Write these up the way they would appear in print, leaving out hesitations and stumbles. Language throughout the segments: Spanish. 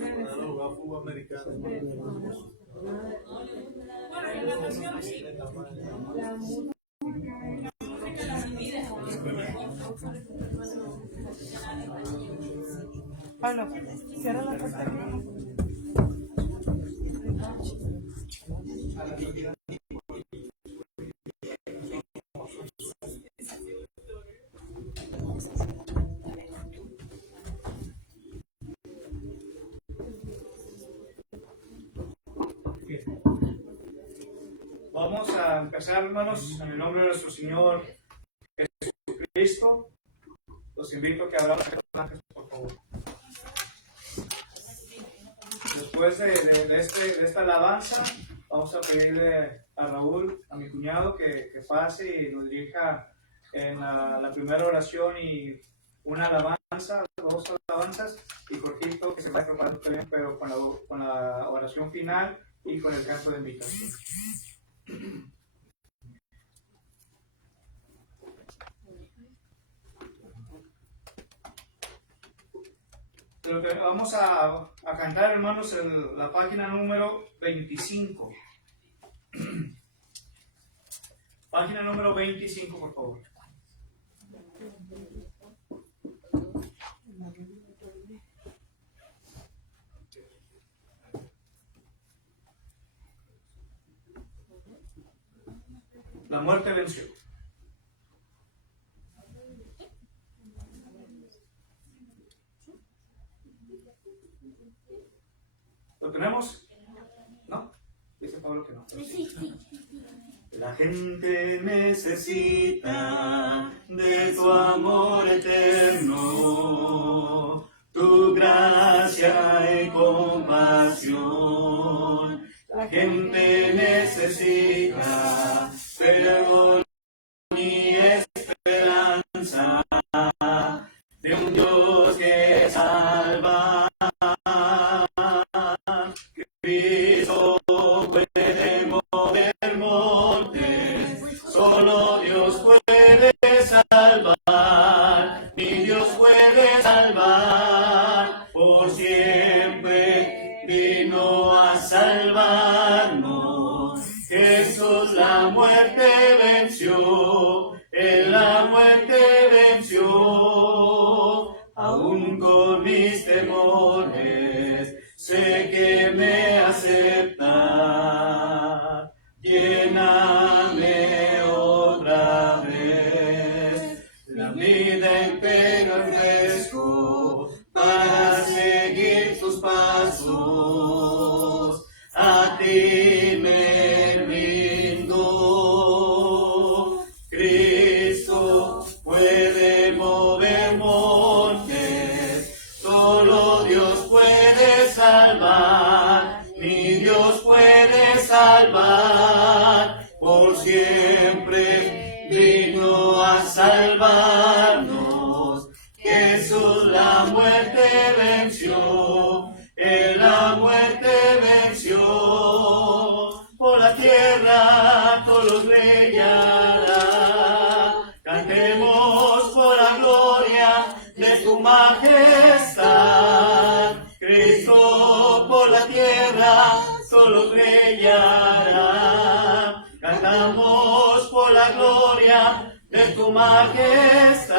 Jugaba fútbol americano. Pablo, cierra la puerta. Vamos a empezar, hermanos, en el nombre de nuestro Señor Jesucristo. Los invito a que abramos los personajes, por favor. Después de esta alabanza, vamos a pedirle a Raúl, a mi cuñado, que pase y nos dirija en la primera oración y una alabanza, dos alabanzas, y Jorgito, que se va a preparar también, pero con la oración final y con el canto de invitación. Lo que vamos a cantar, hermanos, en la página número 25. Página número 25, por favor. La muerte venció. ¿Lo tenemos? ¿No? Dice Pablo que no. La gente necesita de tu amor eterno, tu gracia y compasión. La gente necesita perdón y esperanza de un Dios que salva. Cristo puede mover montes, solo Dios puede salvar, mi Dios puede salvar, por siempre vino a salvarnos. Jesús la muerte venció, Él la muerte venció, aún con mis temores. Sé que me acepta, lléname otra vez, la vida entera ofrezco para seguir tus pasos, a ti me rindo. Cristo puede mover montes, solo Dios puede salvar, mi Dios puede salvar, por siempre vino a salvarnos. Jesús la muerte venció, Él la muerte venció, por la tierra todos brillará, cantemos por la gloria de tu majestad. Cristo por la tierra solo brillará, cantamos por la gloria de tu majestad.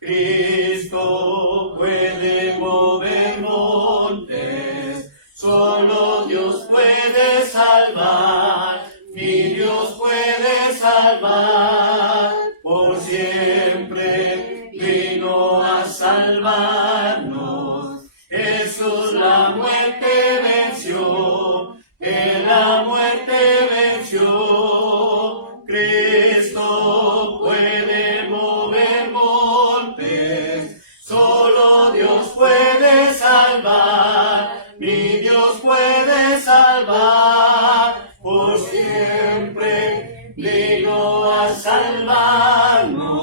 Cristo puede mover montes, solo Dios puede salvar, mi Dios puede salvar, por siempre vino a salvarnos. Jesús la muerte venció, Él la muerte venció. Cristo puede mover montes, solo Dios puede salvar, mi Dios puede salvar, por siempre vino a salvarnos.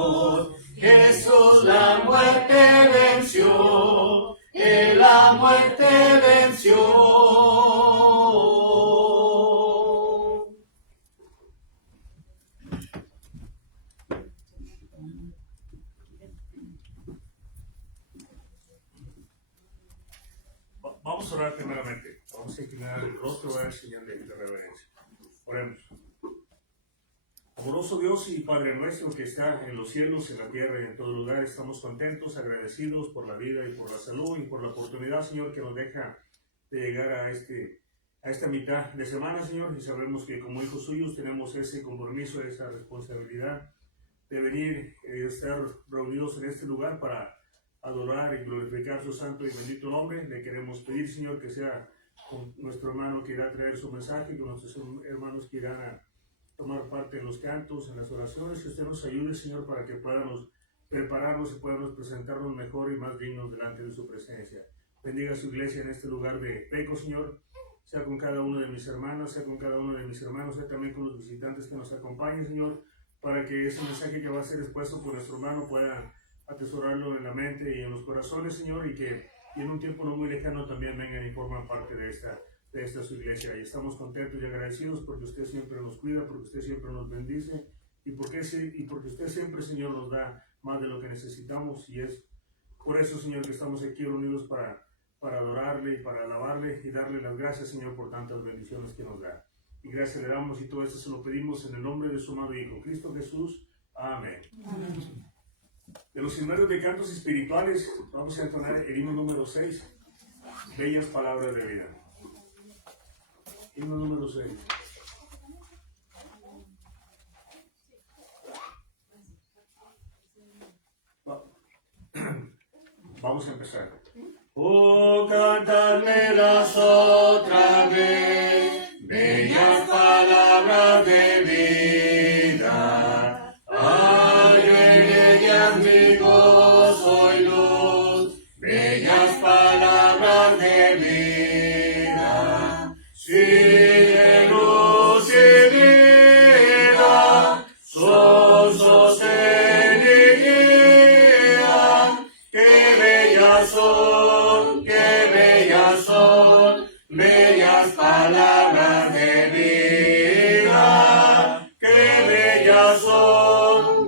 Jesús la muerte venció, Él la muerte venció. orar primeramente. Vamos a inclinar el rostro a dar señal de reverencia. Oremos. Amoroso Dios y Padre nuestro que está en los cielos, en la tierra y en todo lugar, estamos contentos, agradecidos por la vida y por la salud y por la oportunidad, Señor, que nos deja de llegar a esta mitad de semana, Señor, y sabemos que como hijos suyos tenemos ese compromiso, esa responsabilidad de venir y estar reunidos en este lugar para adorar y glorificar su santo y bendito nombre. Le queremos pedir, Señor, que sea con nuestro hermano que irá a traer su mensaje, con nuestros hermanos que irán a tomar parte en los cantos, en las oraciones, que usted nos ayude, Señor, para que podamos prepararnos y podamos presentarnos mejor y más dignos delante de su presencia. Bendiga su iglesia en este lugar de Peco, Señor, sea con cada uno de mis hermanas, sea con cada uno de mis hermanos, sea también con los visitantes que nos acompañen, Señor, para que ese mensaje que va a ser expuesto por nuestro hermano pueda atesorarlo en la mente y en los corazones, Señor, y que en un tiempo no muy lejano también vengan y forman parte de esta su iglesia. Y estamos contentos y agradecidos porque usted siempre nos cuida, porque usted siempre nos bendice y porque usted siempre, Señor, nos da más de lo que necesitamos. Y es por eso, Señor, que estamos aquí reunidos para adorarle y para alabarle y darle las gracias, Señor, por tantas bendiciones que nos da. Y gracias le damos y todo esto se lo pedimos en el nombre de su amado Hijo, Cristo Jesús. Amén. Amén. De los himnarios de cantos espirituales, vamos a entonar el himno número 6, Bellas Palabras de Vida. Himno número 6. Vamos a empezar. Oh, cántadmelas otra vez, bellas palabras de vida. Ay, en ellas mi gozo y luz, bellas palabras de vida. Sí, de luz y vida, son sostén y guía. Qué bellas son, bellas palabras de vida. Qué bellas son,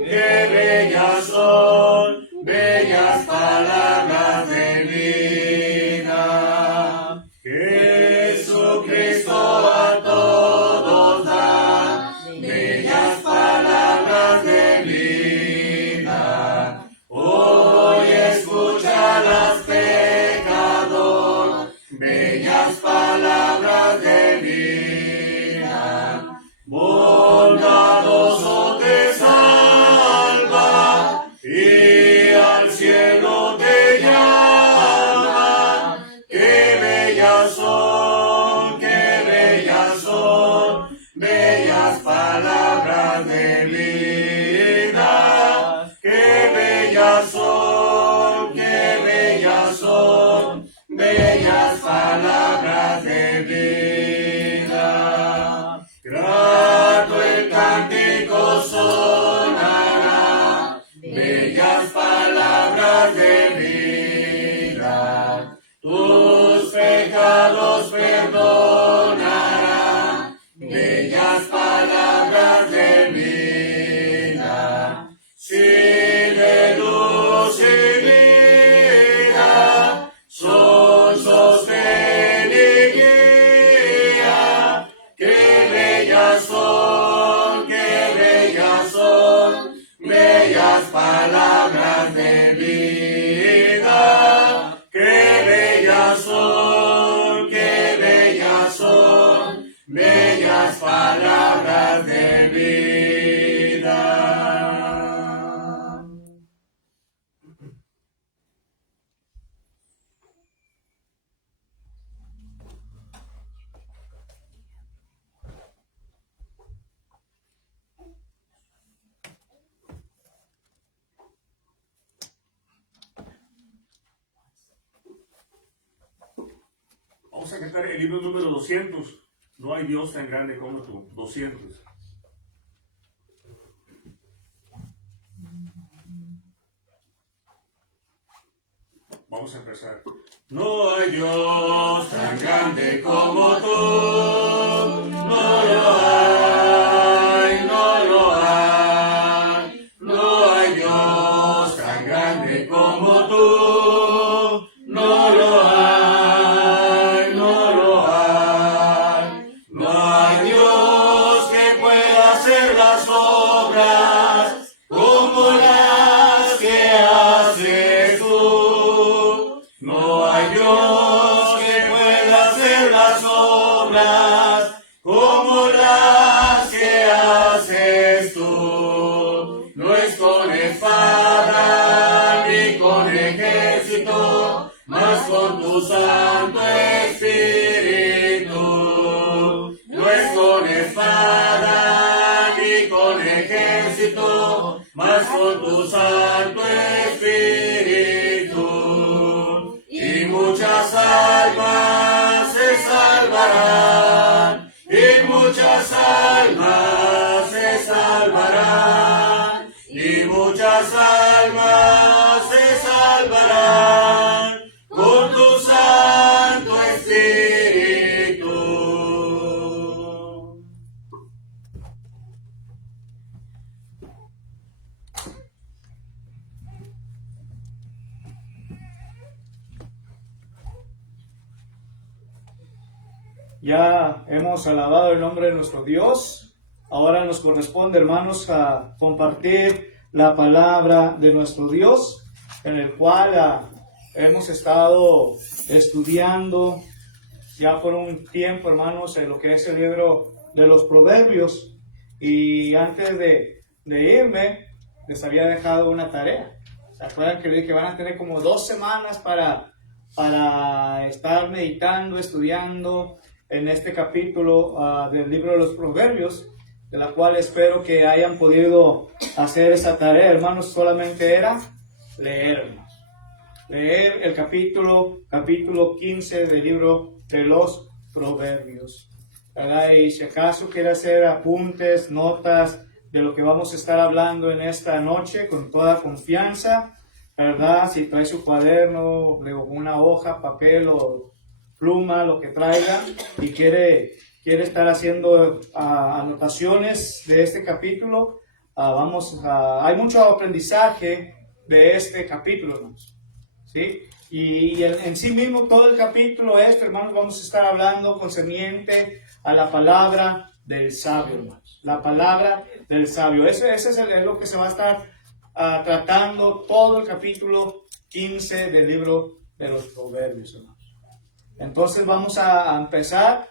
bellas palabras de vida. Jesucristo a todos da bellas palabras de vida. Hoy escúchalas, pecador, bellas palabras de vida. Bondadoso te salva y al cielo te llama. Qué bellas son, bellas palabras de vida. Qué bellas son, bellas palabras de vida. Grato el cántico sonará, bellas palabras de vida. Tus pecados perdonará, bellas palabras de vida. Sí, de luz y vida, son sostén y guía. Qué bellas son, bellas palabras de vida. Qué bellas son, bellas palabras de vida. Vamos a cantar el libro número 200. No hay Dios tan grande como tú. 200. Vamos a empezar. No hay Dios tan grande como tú. No lo hay, no lo hay. No hay Dios tan grande como tú. No lo hay. mas con tu Santo Espíritu, y muchas almas se salvarán, y muchas almas se salvarán, y muchas almas se salvarán con tu Santo Espíritu. Ya hemos alabado el nombre de nuestro Dios. Ahora nos corresponde, hermanos, a compartir la palabra de nuestro Dios, en el cual hemos estado estudiando ya por un tiempo, hermanos, en lo que es el libro de los Proverbios. Y antes de irme, les había dejado una tarea. ¿Se acuerdan que dije que van a tener como 2 semanas para estar meditando, estudiando en este capítulo del libro de los Proverbios, de la cual espero que hayan podido hacer esa tarea, hermanos? Solamente era leer, hermanos. Leer el capítulo 15 del libro de los Proverbios, ¿verdad? Y si acaso quiere hacer apuntes, notas de lo que vamos a estar hablando en esta noche, con toda confianza, ¿verdad? Si trae su cuaderno, una hoja, papel o pluma, lo que traiga, y quiere estar haciendo anotaciones de este capítulo, hay mucho aprendizaje de este capítulo, hermanos, ¿sí? Y en sí mismo todo el capítulo hermanos, vamos a estar hablando concerniente a la palabra del sabio, hermanos. La palabra del sabio. Ese es lo que se va a estar tratando todo el capítulo 15 del libro de los Proverbios, hermanos. Entonces vamos a empezar.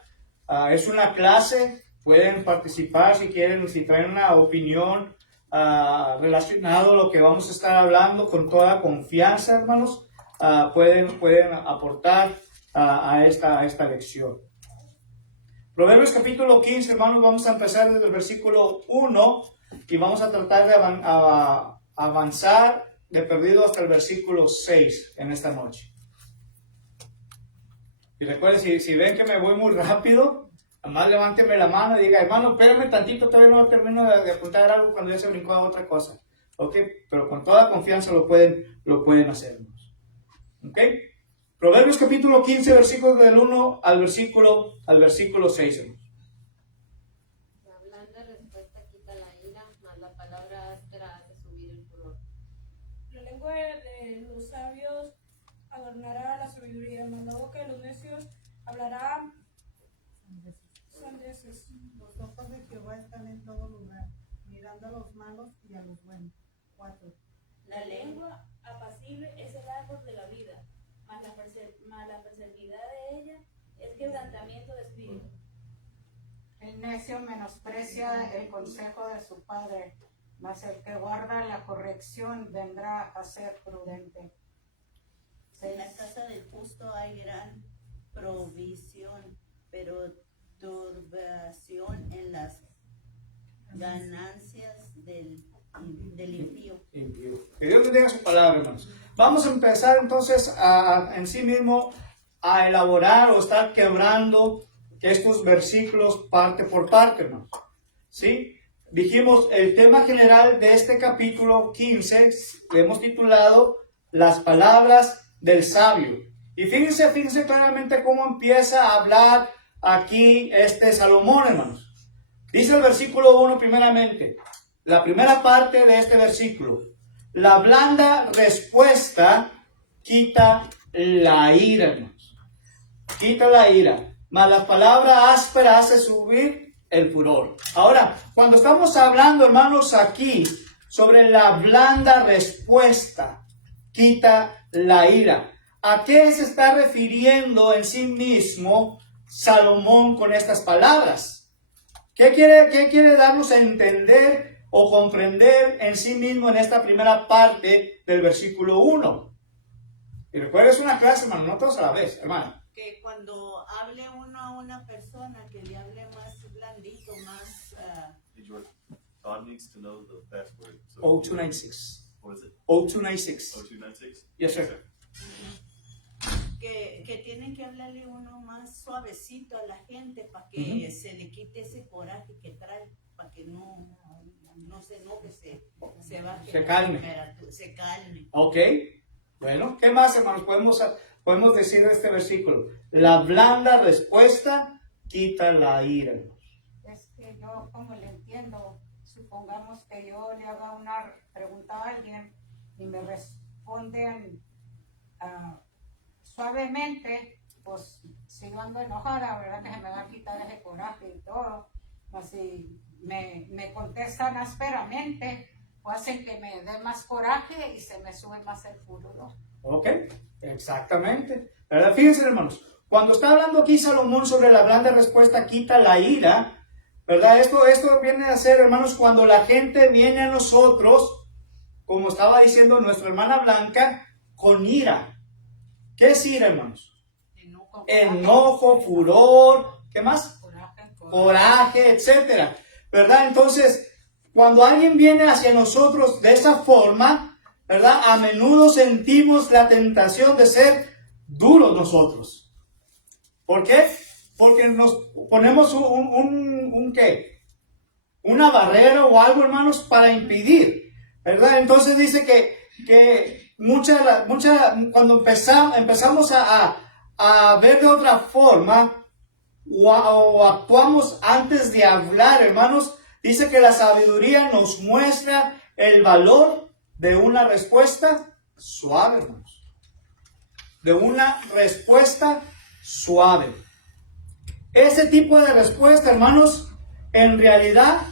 Es una clase, pueden participar si quieren, si traen una opinión relacionada a lo que vamos a estar hablando, con toda confianza, hermanos, pueden aportar a esta lección. Proverbios capítulo 15, hermanos, vamos a empezar desde el versículo 1 y vamos a tratar de avanzar de perdido hasta el versículo 6 en esta noche. Y recuerden, si ven que me voy muy rápido, además levánteme la mano y diga, hermano, espérame tantito, todavía no termino de apuntar algo cuando ya se brincó a otra cosa. ¿Ok? Pero con toda confianza lo pueden hacer, hermanos. ¿Ok? Proverbios capítulo 15, versículos del 1 al versículo 6, hermanos. La blanda respuesta quita la ira, mas la palabra áspera hace subir el furor. La lengua de los sabios adornará la sabiduría, mas la boca de los necios hablará sandeces. Los ojos de Jehová están en todo lugar, mirando a los malos y a los buenos. 4. La lengua apacible es el árbol de la vida, mas la perversidad de ella es quebrantamiento de espíritu. El necio menosprecia el consejo de su padre, mas el que guarda la corrección vendrá a ser prudente. En la casa del justo hay gran provisión, pero turbación en las ganancias del impío. Que Dios bendiga su palabra, hermanos. Vamos a empezar entonces en sí mismo a elaborar o estar quebrando estos versículos parte por parte, hermanos. ¿Sí? Dijimos, el tema general de este capítulo 15 le hemos titulado Las palabras del sabio. Y fíjense claramente cómo empieza a hablar aquí Salomón, hermanos. Dice el versículo 1 primeramente, la primera parte de este versículo: la blanda respuesta quita la ira, hermanos. Quita la ira, mas la palabra áspera hace subir el furor. Ahora, cuando estamos hablando, hermanos, aquí sobre la blanda respuesta quita la ira, ¿a qué se está refiriendo en sí mismo Salomón con estas palabras? ¿Qué quiere darnos a entender o comprender en sí mismo en esta primera parte del versículo 1? Y recuerda, es una clase, hermano, no todos a la vez, hermano. Que cuando hable uno a una persona, que le hable más blandito, más Todd needs to know the password. So 0296. What is it? 0296. 0296? Yes, sir. Que tienen que hablarle uno más suavecito a la gente para que se le quite ese coraje que trae, para que no se enoje, se baje. Se calme. Se calme. Ok. Bueno, ¿qué más, hermanos? Podemos decir de este versículo. La blanda respuesta quita la ira. Es que yo, como le entiendo, supongamos que yo le haga una pregunta a alguien y me responden suavemente, pues si no ando enojada, ¿verdad? Que se me va a quitar ese coraje y todo. Pues si me contestan ásperamente, o hacen que me dé más coraje y se me sube más el furor. Ok, exactamente. ¿Verdad? Fíjense, hermanos, cuando está hablando aquí Salomón sobre la blanda respuesta quita la ira, ¿verdad? Esto viene a ser, hermanos, cuando la gente viene a nosotros, como estaba diciendo nuestra hermana Blanca, con ira. ¿Qué es ira, hermanos? Enojo, furor, ¿qué más? Coraje, etcétera. ¿Verdad? Entonces, cuando alguien viene hacia nosotros de esa forma, ¿verdad? A menudo sentimos la tentación de ser duros nosotros. ¿Por qué? Porque nos ponemos ¿qué? Una barrera o algo, hermanos, para impedir, ¿verdad? Entonces dice que cuando empezamos a ver de otra forma o actuamos antes de hablar, hermanos, dice que la sabiduría nos muestra el valor de una respuesta suave, hermanos. De una respuesta suave. Ese tipo de respuesta, hermanos, en realidad,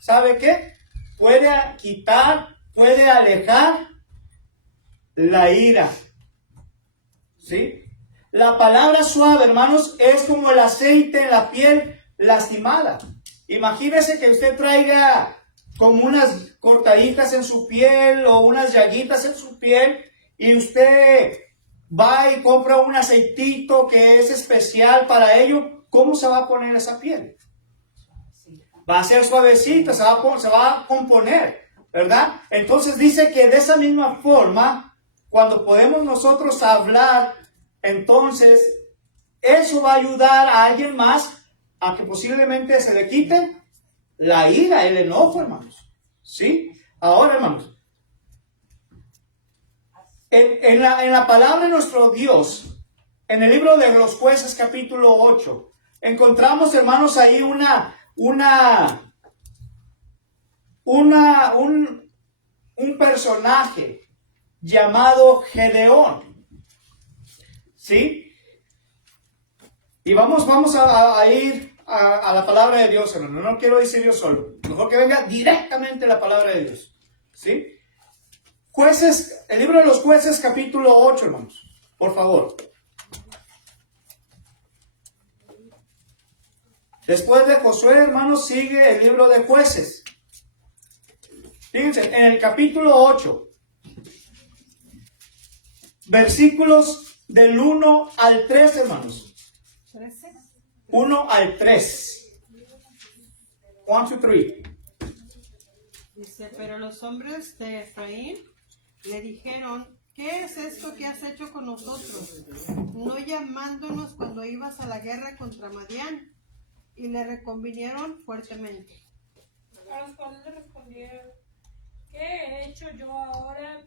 ¿sabe qué? Puede quitar, puede alejar la ira. ¿Sí? La palabra suave, hermanos, es como el aceite en la piel lastimada. Imagínese que usted traiga como unas cortaditas en su piel o unas llaguitas en su piel y usted va y compra un aceitito que es especial para ello. ¿Cómo se va a poner esa piel? Va a ser suavecita, se va a componer, ¿verdad? Entonces dice que de esa misma forma, cuando podemos nosotros hablar, entonces eso va a ayudar a alguien más a que posiblemente se le quite la ira, el enojo, hermanos. ¿Sí? Ahora, hermanos, en la palabra de nuestro Dios, en el libro de los Jueces, capítulo 8, encontramos, hermanos, ahí un personaje llamado Gedeón. ¿Sí? Y vamos a ir a la palabra de Dios, hermano. No quiero decir yo solo. Mejor que venga directamente la palabra de Dios. ¿Sí? Jueces, el libro de los Jueces, capítulo 8, hermanos. Por favor. Después de Josué, hermanos, sigue el libro de Jueces. Fíjense, en el capítulo 8, versículos del 1 al 3, hermanos. 1 al 3. 1, 2, 3. Dice, pero los hombres de Efraín le dijeron, ¿qué es esto que has hecho con nosotros? No llamándonos cuando ibas a la guerra contra Madián. Y le reconvinieron fuertemente. A los cuales le respondieron, ¿qué he hecho yo ahora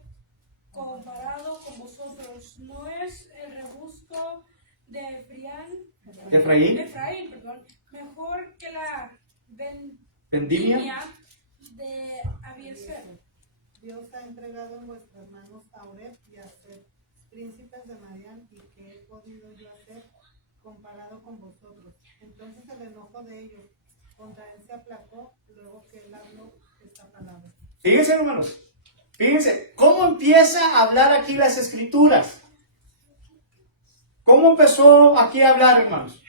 comparado con vosotros? ¿No es el rebusco de Efraín, perdón, mejor que la vendimia de Abiezer? Dios ha entregado en vuestras manos a Oreb y a Seb, príncipes de Madián, y que he podido yo hacer comparado con vosotros. Entonces el enojo de ellos contra él se aplacó luego que él habló esta palabra. Fíjense, hermanos, fíjense cómo empieza a hablar aquí las escrituras. ¿Cómo empezó aquí a hablar, hermanos?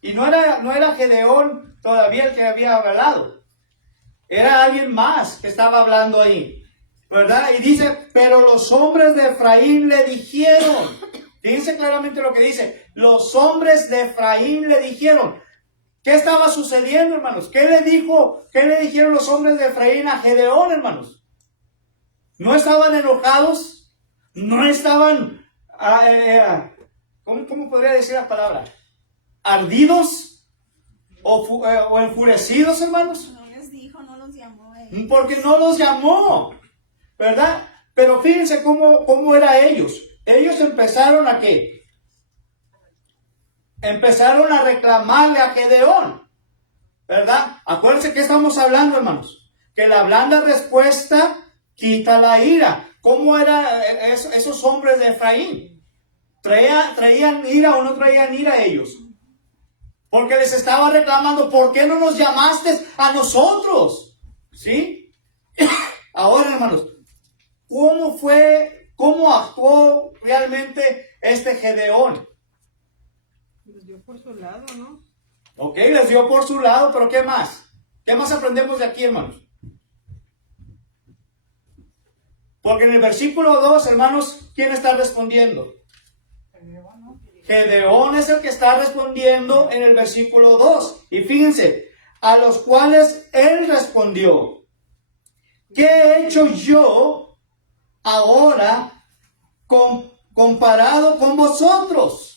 Y no era Gedeón todavía el que había hablado. Era alguien más que estaba hablando ahí, ¿verdad? Y dice, pero los hombres de Efraín le dijeron. Fíjense claramente lo que dice. Los hombres de Efraín le dijeron, ¿Qué estaba sucediendo, hermanos? ¿Qué le dijeron los hombres de Efraín a Gedeón, hermanos? ¿No estaban enojados? ¿No estaban, ¿cómo podría decir la palabra? ¿Ardidos? ¿O enfurecidos, hermanos? No les dijo, no los llamó. Porque no los llamó, ¿verdad? Pero fíjense cómo era ellos. Ellos empezaron a ¿qué? Empezaron a reclamarle a Gedeón, ¿verdad? Acuérdense que estamos hablando, hermanos, que la blanda respuesta quita la ira. ¿Cómo eran esos hombres de Efraín? ¿Traían ira o no traían ira ellos? Porque les estaba reclamando, ¿por qué no nos llamaste a nosotros? ¿Sí? Ahora, hermanos, ¿cómo actuó realmente este Gedeón? Les dio por su lado, ¿no? Ok, les dio por su lado, pero ¿qué más? ¿Qué más aprendemos de aquí, hermanos? Porque en el versículo 2, hermanos, ¿quién está respondiendo? Gedeón es el que está respondiendo en el versículo 2. Y fíjense, a los cuales él respondió, ¿qué he hecho yo ahora comparado con vosotros?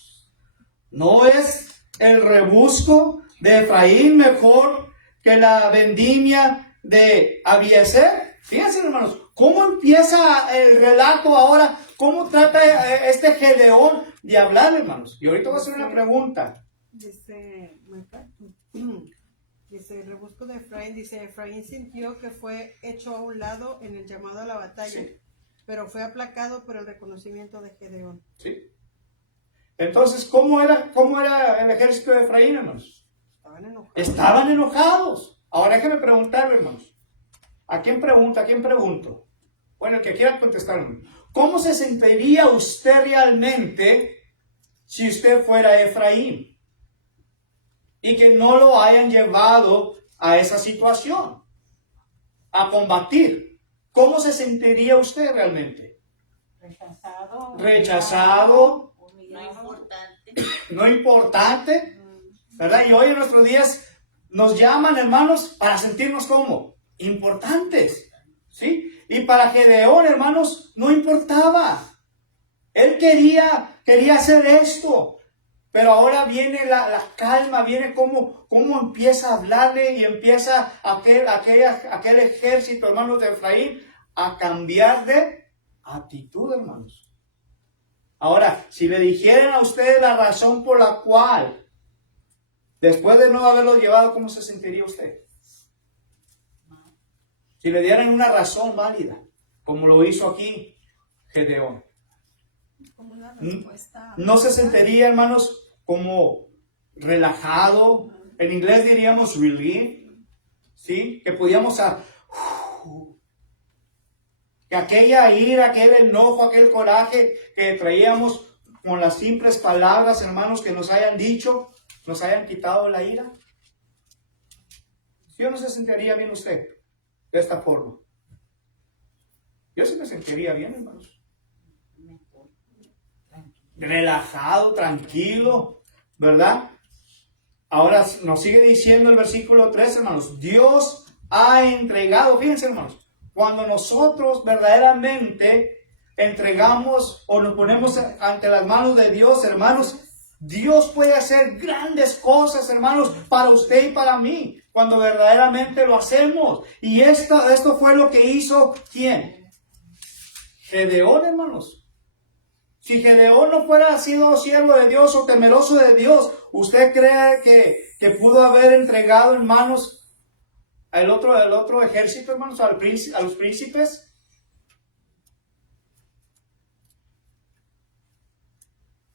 ¿No es el rebusco de Efraín mejor que la vendimia de Abiezer? Fíjense, hermanos, ¿cómo empieza el relato ahora? ¿Cómo trata este Gedeón de hablar, hermanos? Y ahorita voy a hacer una pregunta. Dice el rebusco de Efraín, dice, Efraín sintió que fue hecho a un lado en el llamado a la batalla, sí, pero fue aplacado por el reconocimiento de Gedeón. Sí. Entonces, ¿cómo era el ejército de Efraín, hermanos? Estaban enojados. Ahora déjenme preguntarle, hermanos. ¿A quién pregunta? ¿A quién pregunto? Bueno, el que quiera contestar. ¿Cómo se sentiría usted realmente si usted fuera Efraín? Y que no lo hayan llevado a esa situación, a combatir. ¿Cómo se sentiría usted realmente? Rechazado. No importante. ¿Verdad? Y hoy en nuestros días nos llaman, hermanos, para sentirnos como importantes. ¿Sí? Y para Gedeón, hermanos, no importaba. Él quería hacer esto. Pero ahora viene la calma, viene cómo empieza a hablarle y empieza aquel ejército, hermanos, de Efraín, a cambiar de actitud, hermanos. Ahora, si le dijeran a ustedes la razón por la cual, después de no haberlo llevado, ¿cómo se sentiría usted? Si le dieran una razón válida, como lo hizo aquí Gedeón. No se sentiría, hermanos, como relajado. En inglés diríamos relief, ¿sí? Que podíamos que aquella ira, aquel enojo, aquel coraje que traíamos con las simples palabras, hermanos, que nos hayan dicho, nos hayan quitado la ira. ¿Sí o no se sentiría bien usted de esta forma? Yo sí me sentiría bien, hermanos. Relajado, tranquilo, ¿verdad? Ahora nos sigue diciendo el versículo 3, hermanos. Dios ha entregado, fíjense, hermanos, cuando nosotros verdaderamente entregamos o nos ponemos ante las manos de Dios, hermanos, Dios puede hacer grandes cosas, hermanos, para usted y para mí, cuando verdaderamente lo hacemos. Y esto fue lo que hizo, ¿quién? Gedeón, hermanos. Si Gedeón no fuera sido siervo de Dios o temeroso de Dios, ¿usted cree que pudo haber entregado en manos al otro ejército, hermanos, a los príncipes?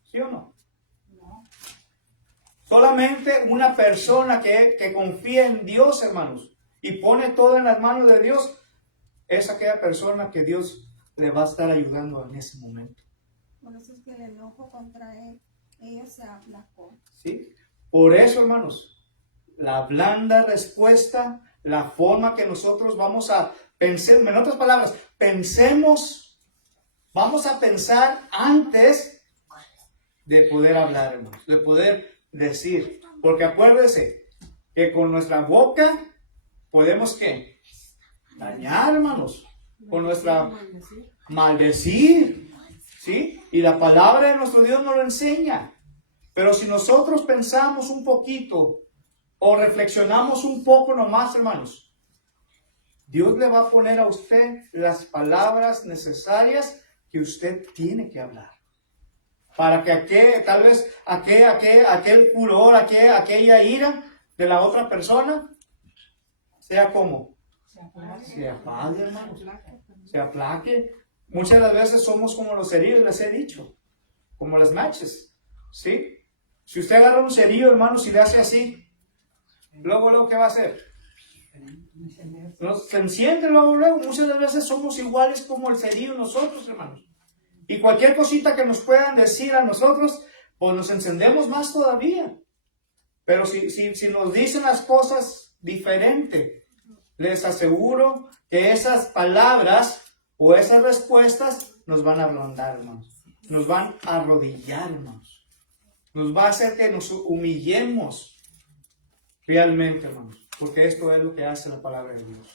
¿Sí o no? No. Solamente una persona que confía en Dios, hermanos, y pone todo en las manos de Dios, es aquella persona que Dios le va a estar ayudando en ese momento. Por eso es que el enojo contra ella se aplacó. ¿Sí? Por eso, hermanos, la blanda respuesta, la forma que nosotros vamos a pensar, en otras palabras, vamos a pensar antes de poder hablar, hermanos, de poder decir. Porque acuérdese, que con nuestra boca podemos, ¿qué? Dañar, hermanos. Con nuestra maldecir, ¿sí? Y la palabra de nuestro Dios nos lo enseña. Pero si nosotros pensamos un poquito o reflexionamos un poco nomás, hermanos, Dios le va a poner a usted las palabras necesarias que usted tiene que hablar. Para que tal vez aquel furor, aquella ira de la otra persona sea como se apague, hermanos. Se aplaque. Muchas de las veces somos como los cerillos, les he dicho, como las matches, ¿sí? Si usted agarra un cerillo, hermanos, y le hace así, luego, ¿qué va a hacer? Se enciende luego. Muchas de las veces somos iguales como el cerillo nosotros, hermanos. Y cualquier cosita que nos puedan decir a nosotros, pues nos encendemos más todavía. Pero si nos dicen las cosas diferente, les aseguro que esas palabras o esas respuestas nos van a ablandar, hermanos. Nos van a arrodillar, hermanos. Nos va a hacer que nos humillemos realmente, hermanos. Porque esto es lo que hace la palabra de Dios.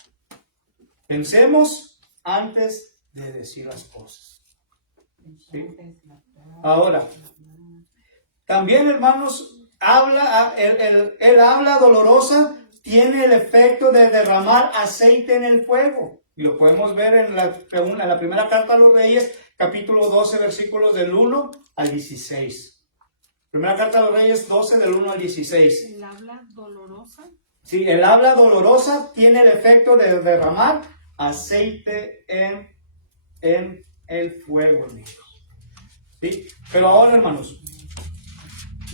Pensemos antes de decir las cosas. ¿Sí? Ahora, también, hermanos, el habla dolorosa tiene el efecto de derramar aceite en el fuego. Y lo podemos ver en la primera carta a los Reyes, capítulo 12, versículos del 1 al 16. Primera carta a los Reyes 12, del 1 al 16. ¿El habla dolorosa? Sí, el habla dolorosa tiene el efecto de derramar aceite en el fuego, hermanos. ¿Sí? Pero ahora, hermanos,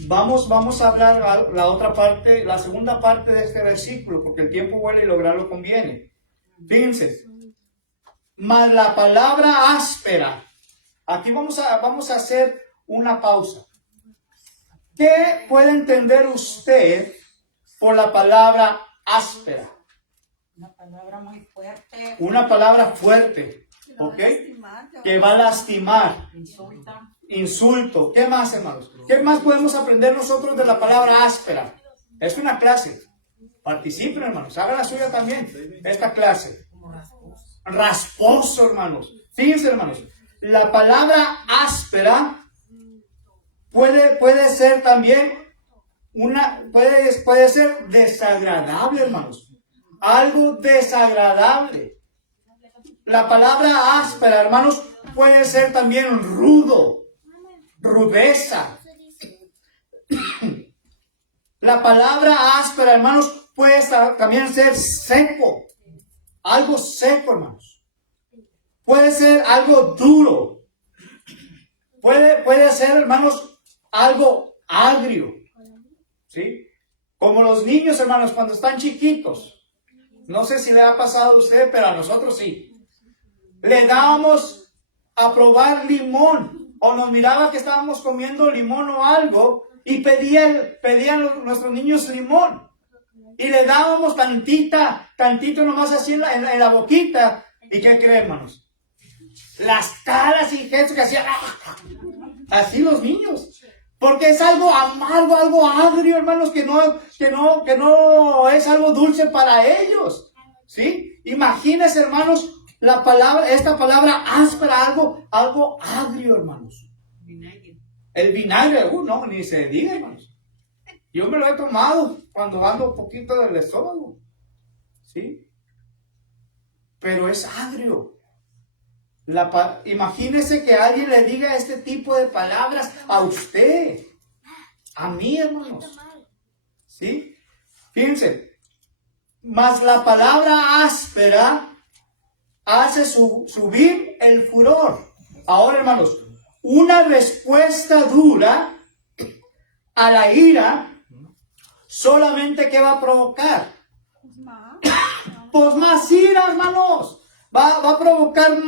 vamos a hablar la otra parte, la segunda parte de este versículo, porque el tiempo vuela y lograrlo conviene. Fíjense, mas la palabra áspera. Aquí vamos a hacer una pausa. ¿Qué puede entender usted por la palabra áspera? Una palabra muy fuerte. Una palabra fuerte, ¿ok? Que va a lastimar. Insulto. ¿Qué más, hermanos? ¿Qué más podemos aprender nosotros de la palabra áspera? Es una clase. Participen, hermanos. Hagan la suya también. Esta clase. Rasposo, hermanos. Fíjense, hermanos. La palabra áspera puede ser también puede ser desagradable, hermanos. Algo desagradable. La palabra áspera, hermanos, puede ser también rudo. Rudeza. La palabra áspera, hermanos, puede también ser seco. Algo seco, hermanos. Puede ser algo duro. Puede ser, hermanos, algo agrio. ¿Sí? Como los niños, hermanos, cuando están chiquitos. No sé si le ha pasado a usted, pero a nosotros sí. Le dábamos a probar limón. O nos miraba que estábamos comiendo limón o algo y pedían nuestros niños limón. Y le dábamos tantito nomás así en la boquita. ¿Y qué creen, hermanos? Las caras y gestos que hacían así los niños. Porque es algo amargo, algo agrio, hermanos, que no es algo dulce para ellos. ¿Sí? Imagínense, hermanos, esta palabra áspera, algo agrio, hermanos. El vinagre, no, ni se diga, hermanos. Yo me lo he tomado cuando ando un poquito del estómago. ¿Sí? Pero es agrio. Imagínese que alguien le diga este tipo de palabras a usted. A mí, hermanos. ¿Sí? Fíjense. Mas la palabra áspera hace subir el furor. Ahora, hermanos, una respuesta dura a la ira solamente ¿qué va a provocar? Pues más ira, hermanos. Va a provocar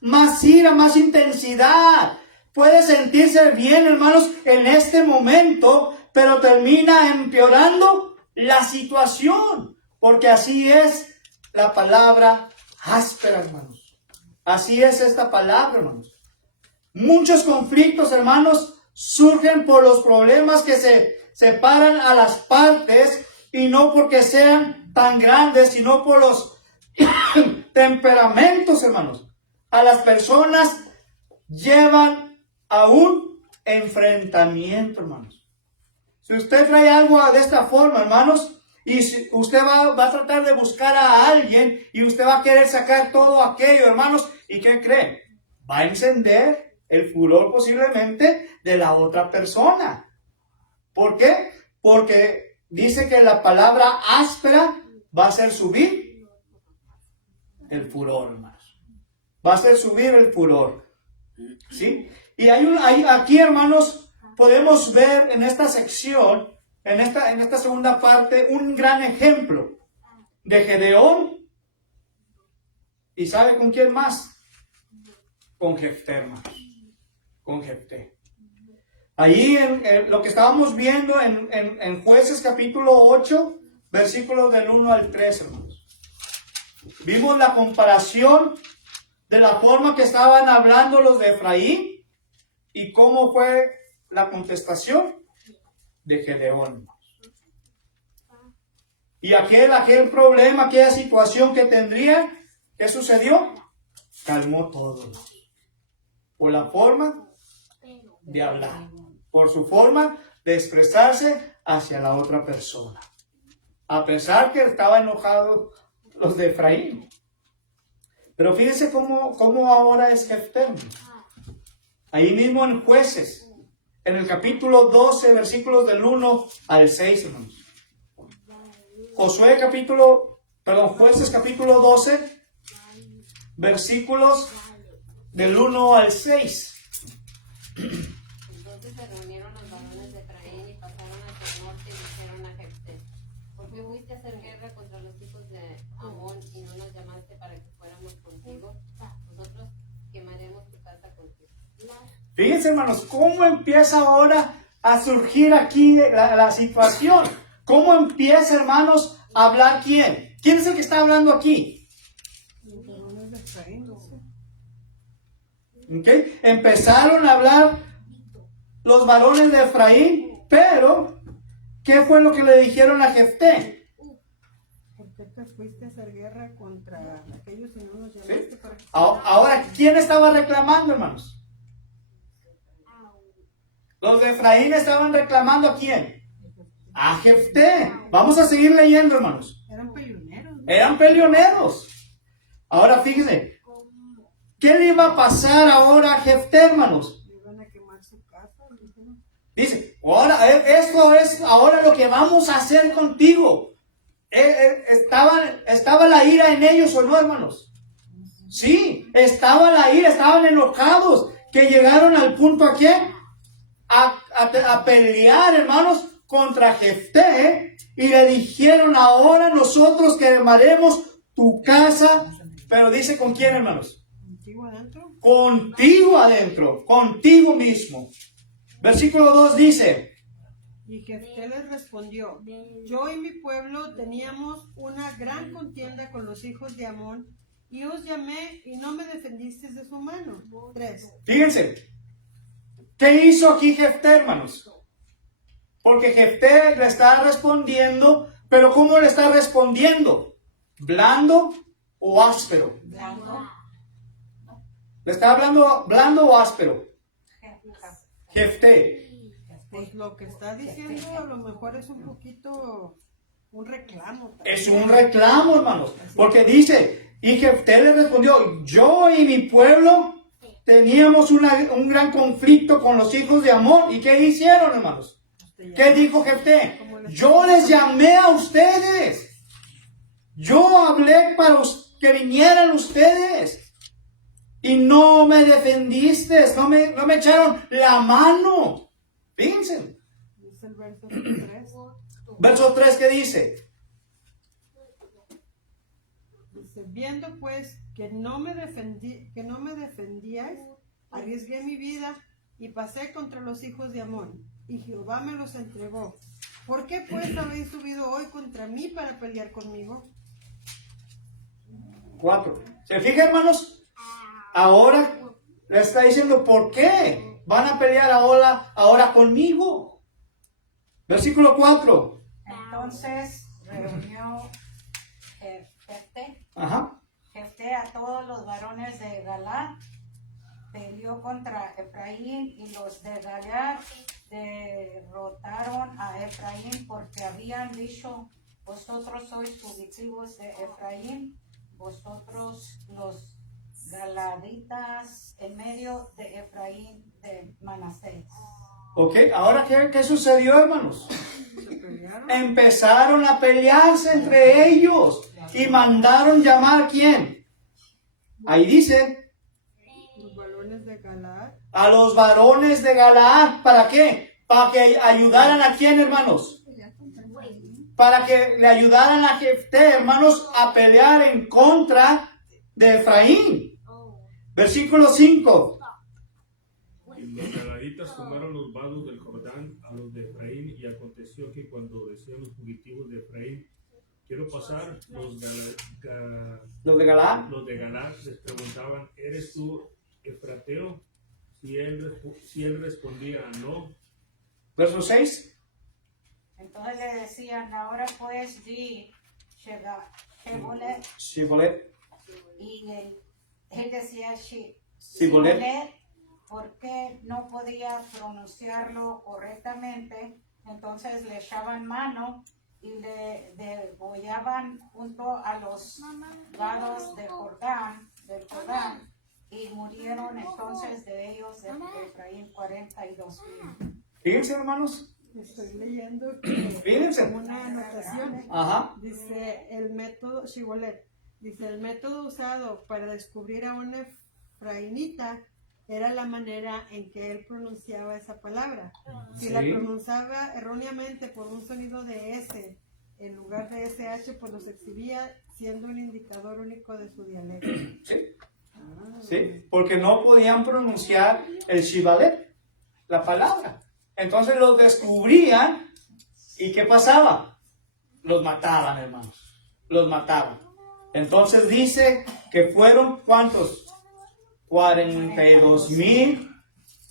más ira, más intensidad. Puede sentirse bien, hermanos, en este momento, pero termina empeorando la situación. Porque así es la palabra áspera, hermanos. Así es esta palabra, hermanos. Muchos conflictos, hermanos, surgen por los problemas que se separan a las partes y no porque sean tan grandes, sino por los temperamentos, hermanos. A las personas llevan a un enfrentamiento, hermanos. Si usted trae algo de esta forma, hermanos, y si usted va a tratar de buscar a alguien y usted va a querer sacar todo aquello, hermanos, ¿y qué cree? Va a encender el furor posiblemente de la otra persona. ¿Por qué? Porque dice que la palabra áspera va a hacer subir el furor, hermanos. Va a hacer subir el furor. ¿Sí? Y aquí, hermanos, podemos ver en esta sección, en esta segunda parte, un gran ejemplo de Gedeón. ¿Y sabe con quién más? Con Jefté, hermanos. Con Jefté. Ahí en lo que estábamos viendo en Jueces capítulo 8, versículos del 1 al 3, hermanos. Vimos la comparación de la forma que estaban hablando los de Efraín y cómo fue la contestación de Gedeón. Y aquel problema, aquella situación que tendría, ¿qué sucedió? Calmó todo. Por la forma de hablar, por su forma de expresarse hacia la otra persona. A pesar que estaban enojados los de Efraín. Pero fíjense cómo ahora es Jefté. Ahí mismo en Jueces, en el capítulo 12, versículos del 1 al 6, hermanos. Jueces capítulo 12, versículos del 1 al 6. Entonces se reunieron los varones de Efraín y pasaron hacia el norte y dijeron a Jefté: ¿por qué fuiste a hacer guerra contra los hijos de Amón y no nos llamaste para que fuéramos contigo? Nosotros quemaremos tu casa contigo. Fíjense, hermanos, cómo empieza ahora a surgir aquí la situación. ¿Cómo empieza, hermanos, a hablar quién? ¿Quién es el que está hablando aquí? ¿Okay? Empezaron a hablar los varones de Efraín, pero ¿qué fue lo que le dijeron a Jefté? ¿Por qué te fuiste a hacer guerra contra aquellos y no nos llamaste? ¿Sí? Ahora, ¿quién estaba reclamando, hermanos? Los de Efraín estaban reclamando ¿a quién? A Jefté. Vamos a seguir leyendo, hermanos. Eran peleoneros. Eran peleoneros. Ahora fíjense, ¿qué le iba a pasar ahora a Jefté, hermanos? Le iban a quemar su casa. Dice, ahora, esto es ahora lo que vamos a hacer contigo. ¿Estaba la ira en ellos o no, hermanos? Sí, estaba la ira, estaban enojados, que llegaron al punto ¿a quién? A pelear, hermanos, contra Jefté, y le dijeron: ahora nosotros quemaremos tu casa. Pero dice, ¿con quién, hermanos? ¿Contigo adentro? Contigo adentro, contigo mismo. Versículo 2 dice: y Jefté les respondió: yo y mi pueblo teníamos una gran contienda con los hijos de Amón, y os llamé y no me defendisteis de su mano. 3. Fíjense, ¿qué hizo aquí Jefté, hermanos? Porque Jefté le está respondiendo, pero ¿cómo le está respondiendo? ¿Blando o áspero? Blando. ¿Le está hablando blando o áspero? Jefté. Pues lo que está diciendo a lo mejor es un poquito un reclamo. Es un reclamo, hermanos. Porque dice, y Jefté le respondió: yo y mi pueblo teníamos un gran conflicto con los hijos de Amón. ¿Y qué hicieron, hermanos? ¿Qué dijo Jefté? Yo les llamé a ustedes. Yo hablé para que vinieran ustedes. Y no me defendiste, no me echaron la mano. Fíjense. Dice el verso 3. Verso 3, ¿qué dice? Dice: viendo pues que no me defendíais, arriesgué mi vida y pasé contra los hijos de Amón, y Jehová me los entregó. ¿Por qué pues habéis subido hoy contra mí para pelear conmigo? 4. ¿Se fijan, hermanos? Ahora le está diciendo: ¿por qué van a pelear ahora conmigo? Versículo 4. Entonces reunió Jefté Ajá. a todos los varones de Galaad, peleó contra Efraín, y los de Galaad derrotaron a Efraín, porque habían dicho: vosotros sois fugitivos de Efraín, vosotros los galaditas en medio de Efraín de Manasés. Ok, ahora ¿qué sucedió, hermanos? Empezaron a pelearse entre ellos y mandaron llamar ¿a quién? Ahí dice, Los varones de Galaad. a los varones de Galaad. ¿Para qué? Para que ayudaran a quién, hermanos. Para que le ayudaran a Jefté, hermanos, a pelear en contra de Efraín. Versículo 5. Y los galaditas tomaron los vados del Jordán a los de Efraín, y aconteció que cuando decían los fugitivos de Efraín: quiero pasar, los de Galaad les preguntaban: ¿eres tú efrateo? Si él respondía: no. Verso 6. Entonces le decían: ahora pues di Shebolet, Shibolet. y él decía Shibolet. Shibolet, porque no podía pronunciarlo correctamente. Entonces le echaban mano y le degollaban junto a los vados del Jordán, y murieron entonces de ellos de Efraín 42,000. Fíjense, hermanos. Estoy leyendo Fíjense. una anotación. Ajá. Dice el método Shibolet. Dice: el método usado para descubrir a un efraínita era la manera en que él pronunciaba esa palabra. Si la Sí. pronunciaba erróneamente por un sonido de S en lugar de SH, pues los exhibía, siendo un indicador único de su dialecto. Sí, porque no podían pronunciar el Shibalet, la palabra. Entonces los descubrían, ¿y qué pasaba? Los mataban, hermanos. Los mataban. Entonces dice que fueron, ¿cuántos? 42,000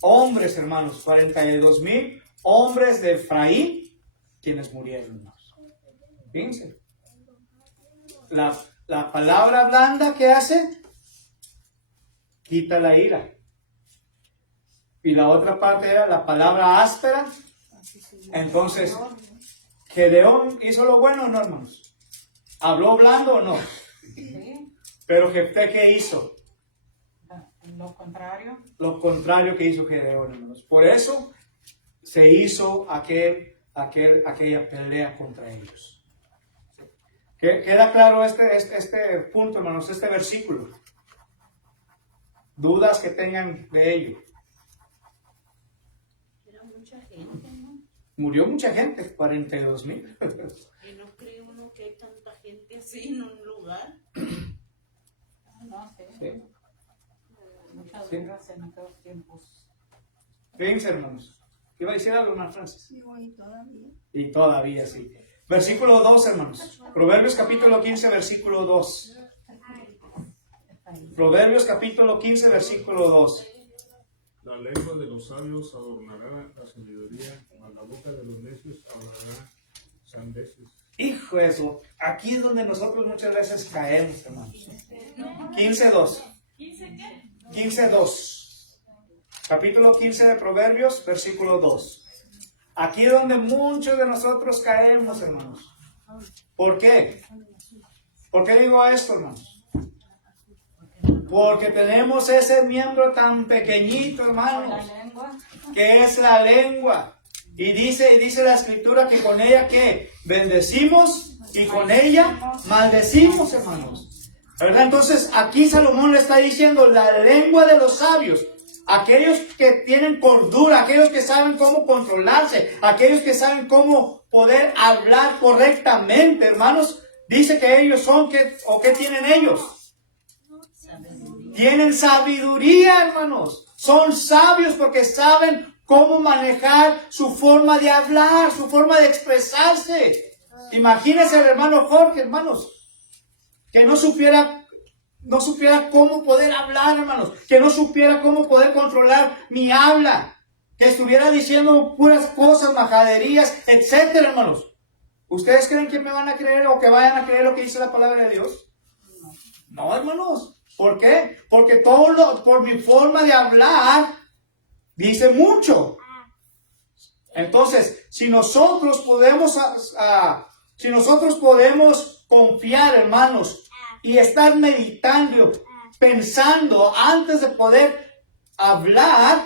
hombres, hermanos. 42,000 hombres de Efraín quienes murieron, hermanos. Fíjense. La palabra blanda, ¿qué hace? Quita la ira. Y la otra parte era la palabra áspera. Entonces, ¿Gedeón hizo lo bueno o no, hermanos? ¿Habló blando o no? Pero Jefté, ¿qué hizo? Lo contrario. Lo contrario que hizo Gedeón, hermanos. Por eso se hizo aquella pelea contra ellos. ¿Queda claro este punto, hermanos? Este versículo. ¿Dudas que tengan de ello? Era mucha gente, ¿no? Murió mucha gente, 42,000. Y no cree uno que hay tanta gente así en un lugar. No sé. Sí. Muchas Sí. guerras en aquellos tiempos. Fíjense, hermanos. ¿Qué iba a decir algo, hermano Francis? Y todavía. Y todavía sí. Versículo 2, hermanos. Proverbios capítulo 15, versículo 2. Proverbios capítulo 15, versículo 2. La lengua de los sabios adornará la sabiduría, mas la boca de los necios hablará sandeces. Hijo de eso, aquí es donde nosotros muchas veces caemos, hermanos. 15:2. ¿15 qué? 15:2. Capítulo 15 de Proverbios, versículo 2. Aquí es donde muchos de nosotros caemos, hermanos. ¿Por qué? ¿Por qué digo esto, hermanos? Porque tenemos ese miembro tan pequeñito, hermanos, La lengua. que es la lengua. Y dice la escritura que con ella, ¿qué? Bendecimos y con ella maldecimos, hermanos. ¿Verdad? Entonces aquí Salomón le está diciendo la lengua de los sabios. Aquellos que tienen cordura, aquellos que saben cómo controlarse, aquellos que saben cómo poder hablar correctamente, hermanos. Dice que ellos son, ¿qué tienen ellos? Tienen sabiduría, hermanos. Son sabios porque saben cómo manejar su forma de hablar, su forma de expresarse. Imagínense el hermano Jorge, hermanos, que no supiera cómo poder hablar, hermanos, que no supiera cómo poder controlar mi habla, que estuviera diciendo puras cosas, majaderías, etcétera, hermanos. ¿Ustedes creen que me van a creer o que vayan a creer lo que dice la palabra de Dios? No, hermanos. ¿Por qué? Porque por mi forma de hablar, dice mucho. Entonces, si nosotros podemos confiar, hermanos, y estar meditando, pensando antes de poder hablar,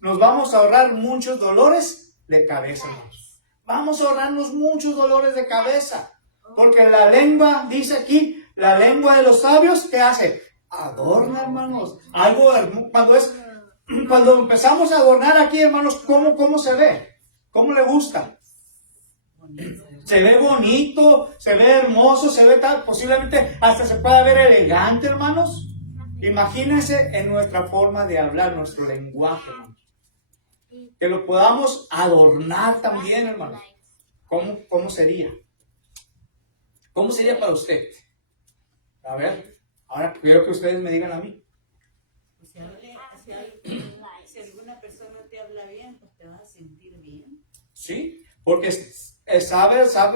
nos vamos a ahorrar muchos dolores de cabeza, hermanos. Vamos a ahorrarnos muchos dolores de cabeza. Porque la lengua, dice aquí, la lengua de los sabios, ¿qué hace? Adorna, hermanos. Algo, cuando empezamos a adornar aquí, hermanos, ¿cómo se ve? ¿Cómo le gusta? Se ve bonito, se ve hermoso, se ve tal, posiblemente hasta se pueda ver elegante, hermanos. Imagínense en nuestra forma de hablar, nuestro lenguaje, hermanos. Que lo podamos adornar también, hermanos. ¿Cómo sería? ¿Cómo sería para usted? A ver, ahora quiero que ustedes me digan a mí. Si alguna persona te habla bien, pues te vas a sentir bien. Sí, porque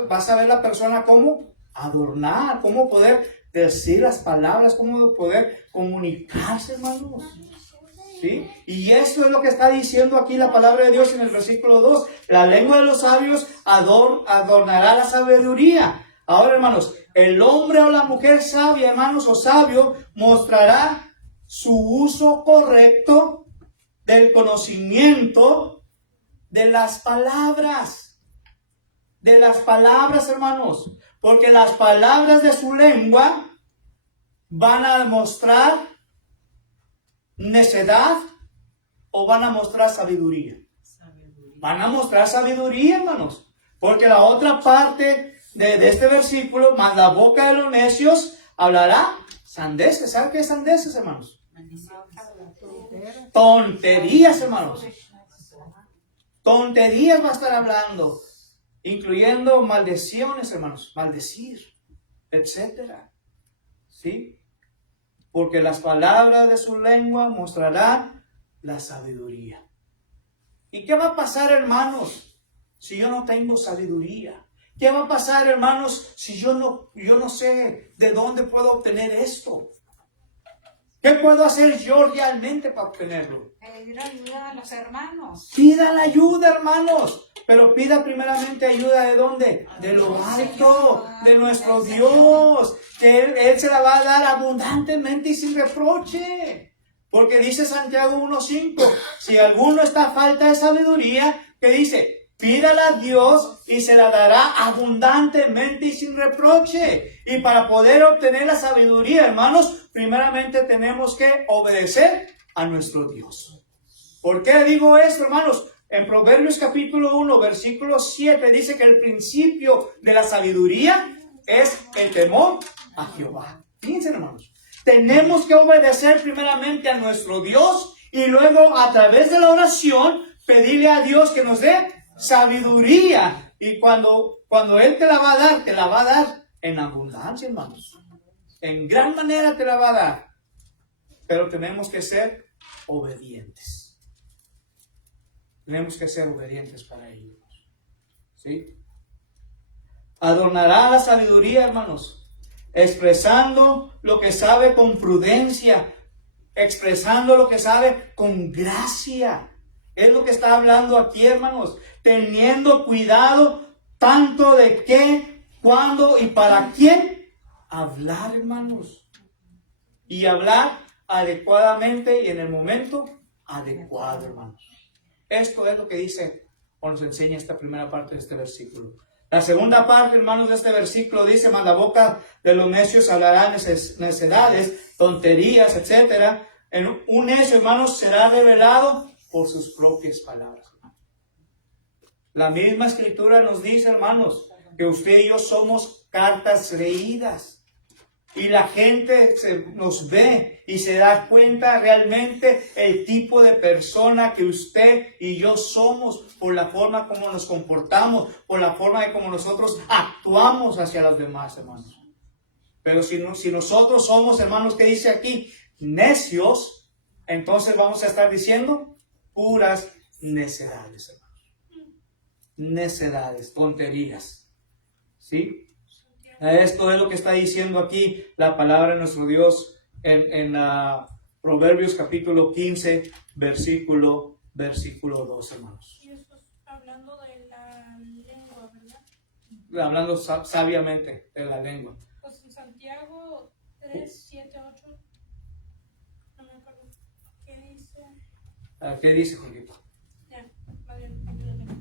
vas a ver la persona cómo adornar, cómo poder decir las palabras, cómo poder comunicarse, hermanos. ¿Sí? Y eso es lo que está diciendo aquí la palabra de Dios en el versículo 2. La lengua de los sabios adornará la sabiduría. Ahora, hermanos, el hombre o la mujer sabia, hermanos, o sabio, mostrará su uso correcto del conocimiento de las palabras. De las palabras, hermanos. Porque las palabras de su lengua van a mostrar necedad o van a mostrar sabiduría. Van a mostrar sabiduría, hermanos. Porque la otra parte de este versículo, más la boca de los necios hablará sandeces. ¿Saben qué es sandeces, hermanos? Tonterías, hermanos. Tonterías va a estar hablando, incluyendo maldiciones, hermanos, maldecir, etcétera. ¿Sí? Porque las palabras de su lengua mostrarán la sabiduría. ¿Y qué va a pasar, hermanos, si yo no tengo sabiduría? ¿Qué va a pasar, hermanos, si yo no sé de dónde puedo obtener esto? ¿Qué puedo hacer yo realmente para obtenerlo? Pedir ayuda a los hermanos. Pida la ayuda, hermanos. Pero pida primeramente ayuda ¿de dónde? De lo alto, de nuestro Dios. Que Él se la va a dar abundantemente y sin reproche. Porque dice Santiago 1:5, si alguno está a falta de sabiduría, ¿qué dice? Pídala a Dios y se la dará abundantemente y sin reproche. Y para poder obtener la sabiduría, hermanos, primeramente tenemos que obedecer a nuestro Dios. ¿Por qué digo esto, hermanos? En Proverbios capítulo 1, versículo 7, dice que el principio de la sabiduría es el temor a Jehová. Fíjense, hermanos. Tenemos que obedecer primeramente a nuestro Dios y luego a través de la oración pedirle a Dios que nos dé sabiduría. Y cuando Él te la va a dar en abundancia, hermanos. En gran manera te la va a dar. Pero tenemos que ser obedientes. Tenemos que ser obedientes para ello. ¿Sí? Adornará la sabiduría, hermanos, expresando lo que sabe con prudencia, expresando lo que sabe con gracia. Es lo que está hablando aquí, hermanos, teniendo cuidado tanto de qué, cuándo y para quién hablar, hermanos. Y hablar adecuadamente y en el momento adecuado, hermanos. Esto es lo que dice o nos enseña esta primera parte de este versículo. La segunda parte, hermanos, de este versículo dice, mas la boca de los necios hablará necedades, tonterías, etc. Un necio, hermanos, será revelado por sus propias palabras. La misma escritura nos dice, hermanos, que usted y yo somos cartas leídas. Y la gente nos ve y se da cuenta realmente el tipo de persona que usted y yo somos por la forma como nos comportamos, por la forma de como nosotros actuamos hacia los demás, hermanos. Pero si nosotros somos, hermanos, ¿qué dice aquí? Necios, entonces vamos a estar diciendo puras necedades, hermanos. Necedades, tonterías. ¿Sí? Esto es lo que está diciendo aquí la palabra de nuestro Dios en Proverbios capítulo 15, versículo 2, hermanos. Y esto es hablando de la lengua, ¿verdad? Hablando sabiamente de la lengua. Pues en Santiago 3, 7, 8, no me acuerdo. ¿Qué dice? ¿Qué dice, Juanito? Ya, más bien, aquí lo tengo.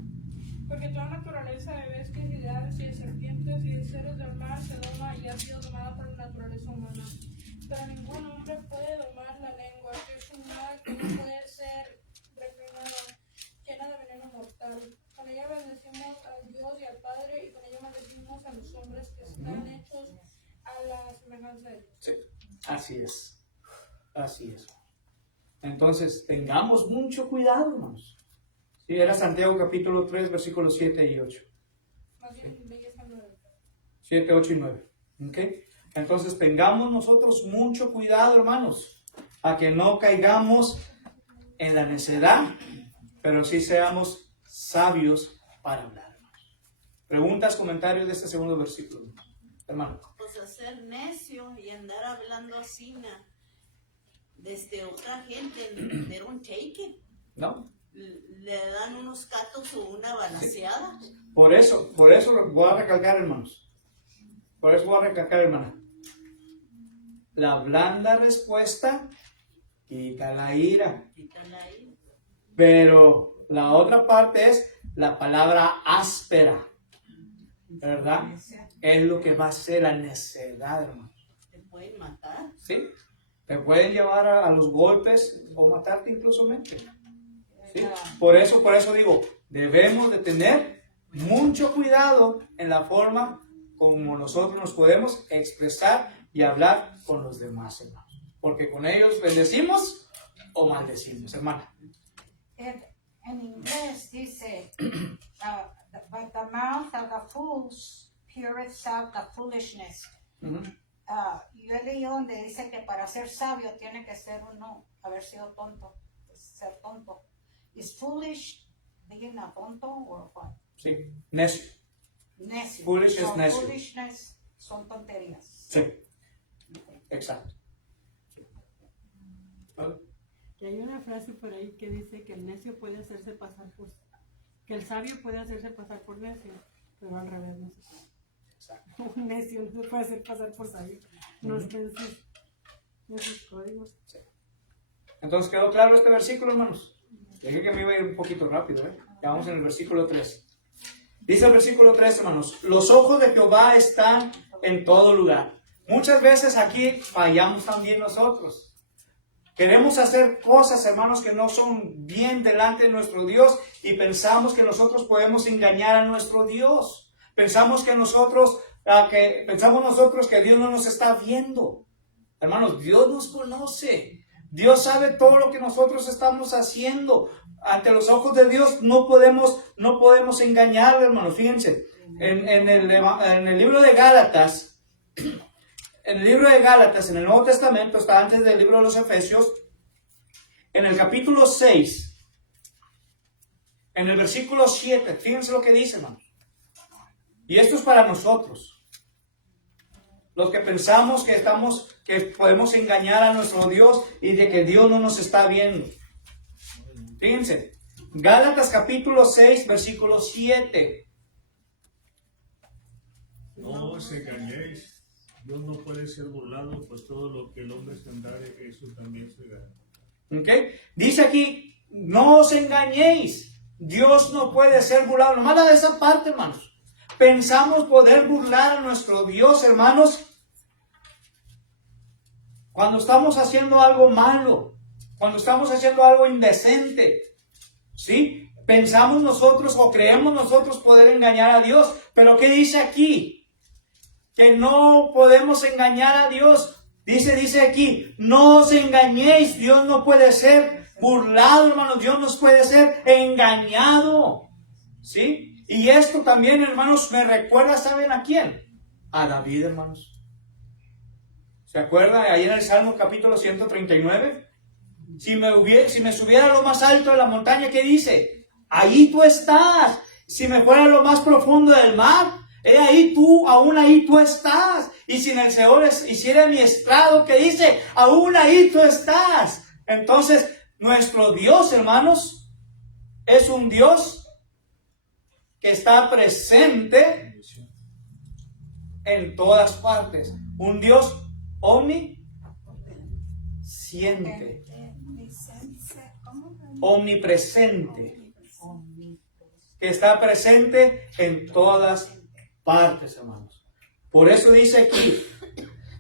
Porque toda naturaleza de bestias y de aves y de serpientes y de seres del mar se doma y ha sido domada por la naturaleza humana. Pero ningún hombre puede domar la lengua, que es un mal que no puede ser refrenado, llena de veneno mortal. Con ella bendecimos al Dios y al Padre, y con ella maldecimos a los hombres que están hechos a la semejanza de Dios. Sí, así es. Así es. Entonces, tengamos mucho cuidado, hermanos. Sí, era Santiago capítulo 3, versículos 7 y 8. Más bien, belleza 9. 7, 8 y 9. ¿Ok? Entonces, tengamos nosotros mucho cuidado, hermanos, a que no caigamos en la necedad, pero sí seamos sabios para hablar. Preguntas, comentarios de este segundo versículo, hermano. Pues hacer necio y andar hablando así, desde otra gente, they don't take it. ¿No? Le dan unos catos o una balaceada. Por eso voy a recalcar, hermanos. Por eso voy a recalcar, hermana. La blanda respuesta quita la ira. Pero la otra parte es la palabra áspera, ¿verdad? Es lo que va a ser la necedad, hermano. Te pueden matar. ¿Sí? Te pueden llevar a los golpes o matarte incluso. ¿Sí? Por eso digo, debemos de tener mucho cuidado en la forma como nosotros nos podemos expresar y hablar con los demás, hermanos. Porque con ellos bendecimos o maldecimos, hermana. En inglés dice, but the mouth of the fools pureth out the foolishness. Yo he leído donde dice que para ser sabio tiene que ser uno, haber sido tonto, ser tonto. ¿Es foolish being a tonto o what? Sí, necio. Necio. Foolish es necio. Foolishness son tonterías. Sí, exacto. Que hay una frase por ahí que dice que el necio puede hacerse pasar por... que el sabio puede hacerse pasar por necio, pero al revés no se puede. Exacto. Un necio no se puede hacer pasar por sabio. No está en sus códigos. Sí. Entonces, ¿quedó claro este versículo, hermanos? Dije que me iba a ir un poquito rápido, ¿eh? Ya vamos en el versículo 3. Dice el versículo 3, hermanos, los ojos de Jehová están en todo lugar. Muchas veces aquí fallamos también nosotros. Queremos hacer cosas, hermanos, que no son bien delante de nuestro Dios y pensamos que nosotros podemos engañar a nuestro Dios. Pensamos nosotros que Dios no nos está viendo. Hermanos, Dios nos conoce. Dios sabe todo lo que nosotros estamos haciendo. Ante los ojos de Dios no podemos engañarle, hermanos. Fíjense, en el libro de Gálatas, en el Nuevo Testamento, está antes del libro de los Efesios, en el capítulo 6, en el versículo 7, fíjense lo que dice, hermanos. Y esto es para nosotros, los que pensamos que podemos engañar a nuestro Dios y de que Dios no nos está viendo. Fíjense, Gálatas capítulo 6, versículo 7. No os engañéis. Dios no puede ser burlado, pues todo lo que el hombre sembrare, eso también será. ¿Okay? Dice aquí, no os engañéis. Dios no puede ser burlado. Nomás la de esa parte, hermanos. Pensamos poder burlar a nuestro Dios, hermanos, cuando estamos haciendo algo malo, cuando estamos haciendo algo indecente. ¿Sí? Pensamos nosotros o creemos nosotros poder engañar a Dios. Pero ¿qué dice aquí? Que no podemos engañar a Dios. Dice aquí, no os engañéis. Dios no puede ser burlado, hermanos. Dios no puede ser engañado. ¿Sí? Y esto también, hermanos, me recuerda, ¿saben a quién? A David, hermanos. ¿Se acuerdan? Ahí en el Salmo capítulo 139. Si me subiera a lo más alto de la montaña, ¿qué dice? Ahí tú estás. Si me fuera a lo más profundo del mar, He ahí tú, aún ahí tú estás. Y si en el Seol hiciera mi estrado, que dice, aún ahí tú estás. Entonces, nuestro Dios, hermanos, es un Dios que está presente en todas partes. Un Dios omnisciente, omnipresente, que está presente en todas partes, hermanos. Por eso dice aquí,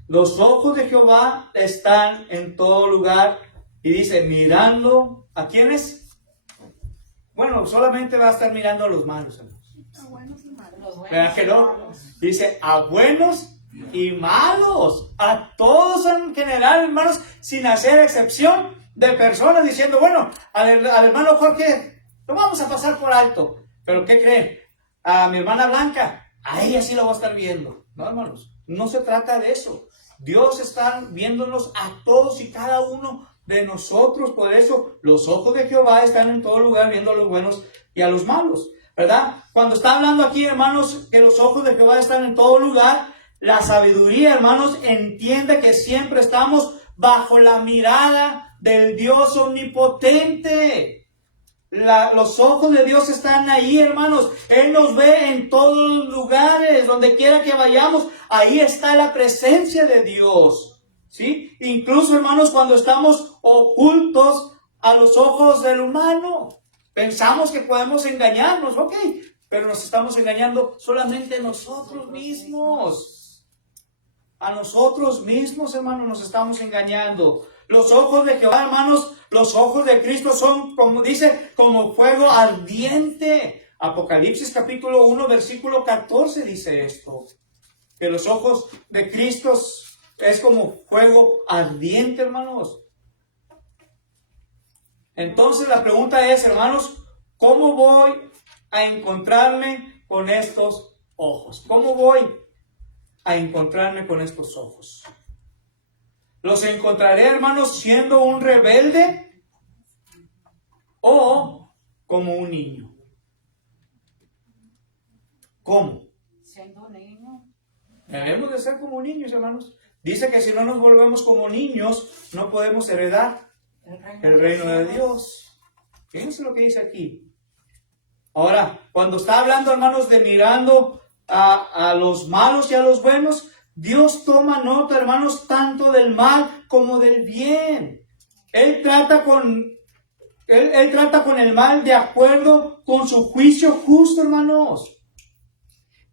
los ojos de Jehová están en todo lugar, y dice, mirando, ¿a quiénes? Bueno, solamente va a estar mirando a los malos, hermanos. ¿Verdad que no? Dice, a buenos y malos, a todos en general, hermanos, sin hacer excepción de personas, diciendo, bueno, al hermano Jorge lo vamos a pasar por alto, pero ¿qué creen? A mi hermana Blanca, a ella sí lo va a estar viendo. No, hermanos, no se trata de eso. Dios está viéndonos a todos y cada uno de nosotros. Por eso los ojos de Jehová están en todo lugar, viendo a los buenos y a los malos, ¿verdad? Cuando está hablando aquí, hermanos, que los ojos de Jehová están en todo lugar, la sabiduría, hermanos, entiende que siempre estamos bajo la mirada del Dios omnipotente. Los ojos de Dios están ahí, hermanos. Él nos ve en todos los lugares, donde quiera que vayamos. Ahí está la presencia de Dios, ¿sí? Incluso, hermanos, cuando estamos ocultos a los ojos del humano, pensamos que podemos engañarnos, ok, pero nos estamos engañando solamente nosotros mismos. A nosotros mismos, hermanos, nos estamos engañando. Los ojos de Jehová, hermanos, los ojos de Cristo son, como dice, como fuego ardiente. Apocalipsis capítulo 1, versículo 14 dice esto. Que los ojos de Cristo es como fuego ardiente, hermanos. Entonces la pregunta es, hermanos, ¿cómo voy a encontrarme con estos ojos? ¿Cómo voy a encontrarme con estos ojos? ¿Los encontraré, hermanos, siendo un rebelde o como un niño? ¿Cómo? Siendo un niño. Debemos de ser como niños, hermanos. Dice que si no nos volvemos como niños, no podemos heredar el reino de Dios. Fíjense lo que dice aquí. Ahora, cuando está hablando, hermanos, de mirando a los malos y a los buenos, Dios toma nota, hermanos, tanto del mal como del bien. Él trata con el mal de acuerdo con su juicio justo, hermanos.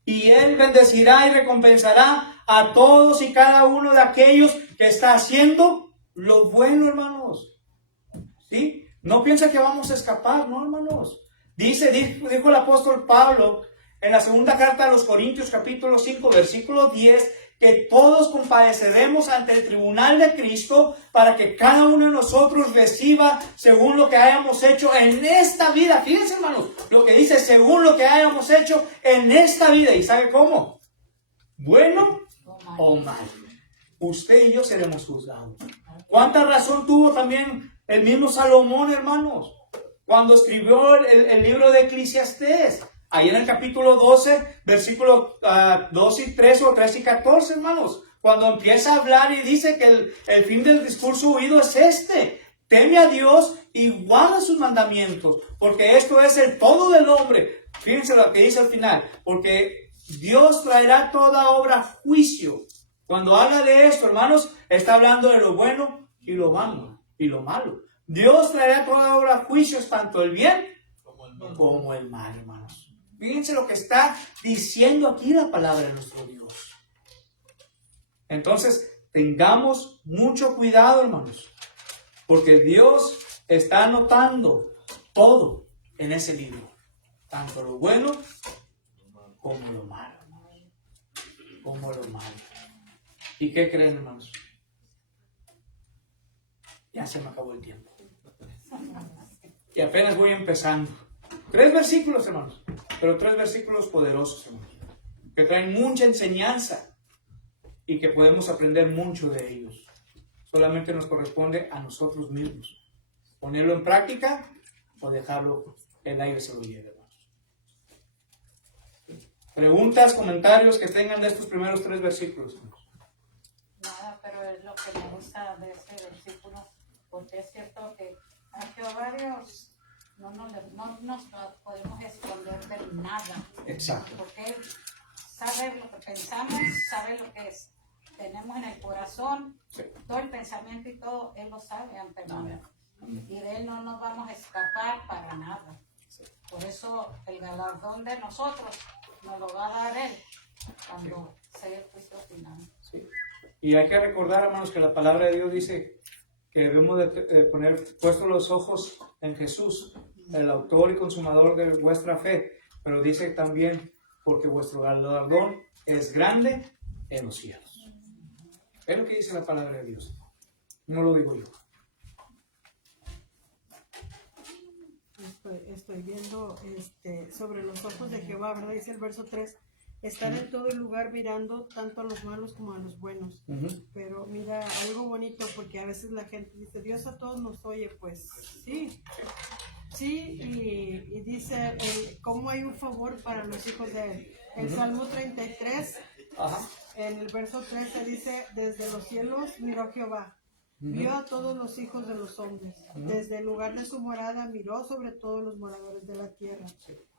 Y Él bendecirá y recompensará a todos y cada uno de aquellos que está haciendo lo bueno, hermanos. ¿Sí? No piensa que vamos a escapar, no, hermanos. Dijo el apóstol Pablo en la segunda carta a los Corintios, capítulo 5, versículo 10, que todos compadeceremos ante el tribunal de Cristo para que cada uno de nosotros reciba según lo que hayamos hecho en esta vida. Fíjense, hermanos, lo que dice, según lo que hayamos hecho en esta vida. ¿Y sabe cómo? ¿Bueno o mal? Usted y yo seremos juzgados. ¿Cuánta razón tuvo también el mismo Salomón, hermanos, cuando escribió el libro de Eclesiastés? Ahí en el capítulo 12, versículos 2 y 3 o 3 y 14, hermanos. Cuando empieza a hablar y dice que el fin del discurso oído es este. Teme a Dios y guarda sus mandamientos, porque esto es el todo del hombre. Fíjense lo que dice al final. Porque Dios traerá toda obra a juicio. Cuando habla de esto, hermanos, está hablando de lo bueno y lo malo. Dios traerá toda obra a juicio, tanto el bien como el mal, hermanos. Fíjense lo que está diciendo aquí la palabra de nuestro Dios. Entonces, tengamos mucho cuidado, hermanos, porque Dios está anotando todo en ese libro, tanto lo bueno como lo malo. ¿Y qué creen, hermanos? Ya se me acabó el tiempo. Y apenas voy empezando. 3 versículos, hermanos, pero 3 versículos poderosos, hermanos, que traen mucha enseñanza y que podemos aprender mucho de ellos. Solamente nos corresponde a nosotros mismos ponerlo en práctica o dejarlo, el aire se lo lleve, hermanos. Preguntas, comentarios que tengan de estos primeros 3 versículos. Nada, pero es lo que me gusta de este versículo, porque es cierto que a Jehová Dios no nos podemos esconder de nada. Exacto. Porque Él sabe lo que pensamos, sabe lo que tenemos en el corazón, todo el pensamiento y todo, Él lo sabe antemano. Y de Él no nos vamos a escapar para nada. Por eso el galardón de nosotros nos lo va a dar Él cuando sea el juicio final. Sí. Y hay que recordar, hermanos, que la palabra de Dios dice que debemos de poner puestos los ojos en Jesús, el autor y consumador de vuestra fe, pero dice también porque vuestro galardón es grande en los cielos. Es lo que dice la palabra de Dios, no lo digo yo. Estoy viendo sobre los ojos de Jehová, ¿verdad? Dice el verso 3, estar en todo el lugar mirando tanto a los malos como a los buenos. Pero mira, algo bonito, porque a veces la gente dice, Dios a todos nos oye, pues sí, y dice, ¿cómo hay un favor para los hijos de Él? El Salmo 33, en el verso 13 dice, desde los cielos miró Jehová, vio a todos los hijos de los hombres, desde el lugar de su morada miró sobre todos los moradores de la tierra.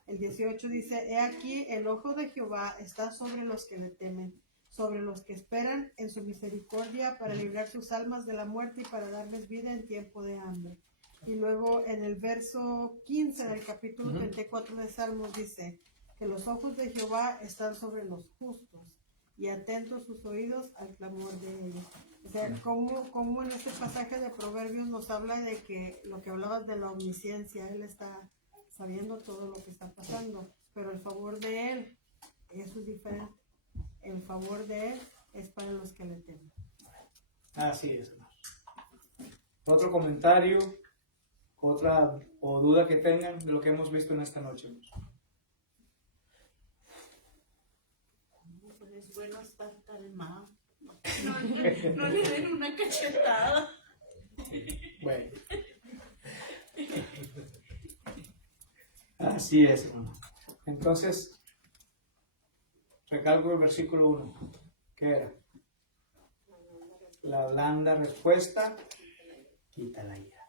El 18 dice, he aquí el ojo de Jehová está sobre los que le temen, sobre los que esperan en su misericordia para librar sus almas de la muerte y para darles vida en tiempo de hambre. Y luego en el verso 15 del capítulo 34 de Salmos dice, que los ojos de Jehová están sobre los justos y atentos sus oídos al clamor de ellos. O sea, como en este pasaje de Proverbios nos habla de que lo que hablabas de la omnisciencia, Él está sabiendo todo lo que está pasando, pero el favor de Él, eso es diferente. El favor de Él es para los que le temen. Así es. Otro comentario, otra o duda que tengan de lo que hemos visto en esta noche. Es bueno estar calmado. No le den una cachetada. Bueno. Así es, hermano. Entonces, recalco el versículo 1. ¿Qué era? La blanda respuesta quita la ira.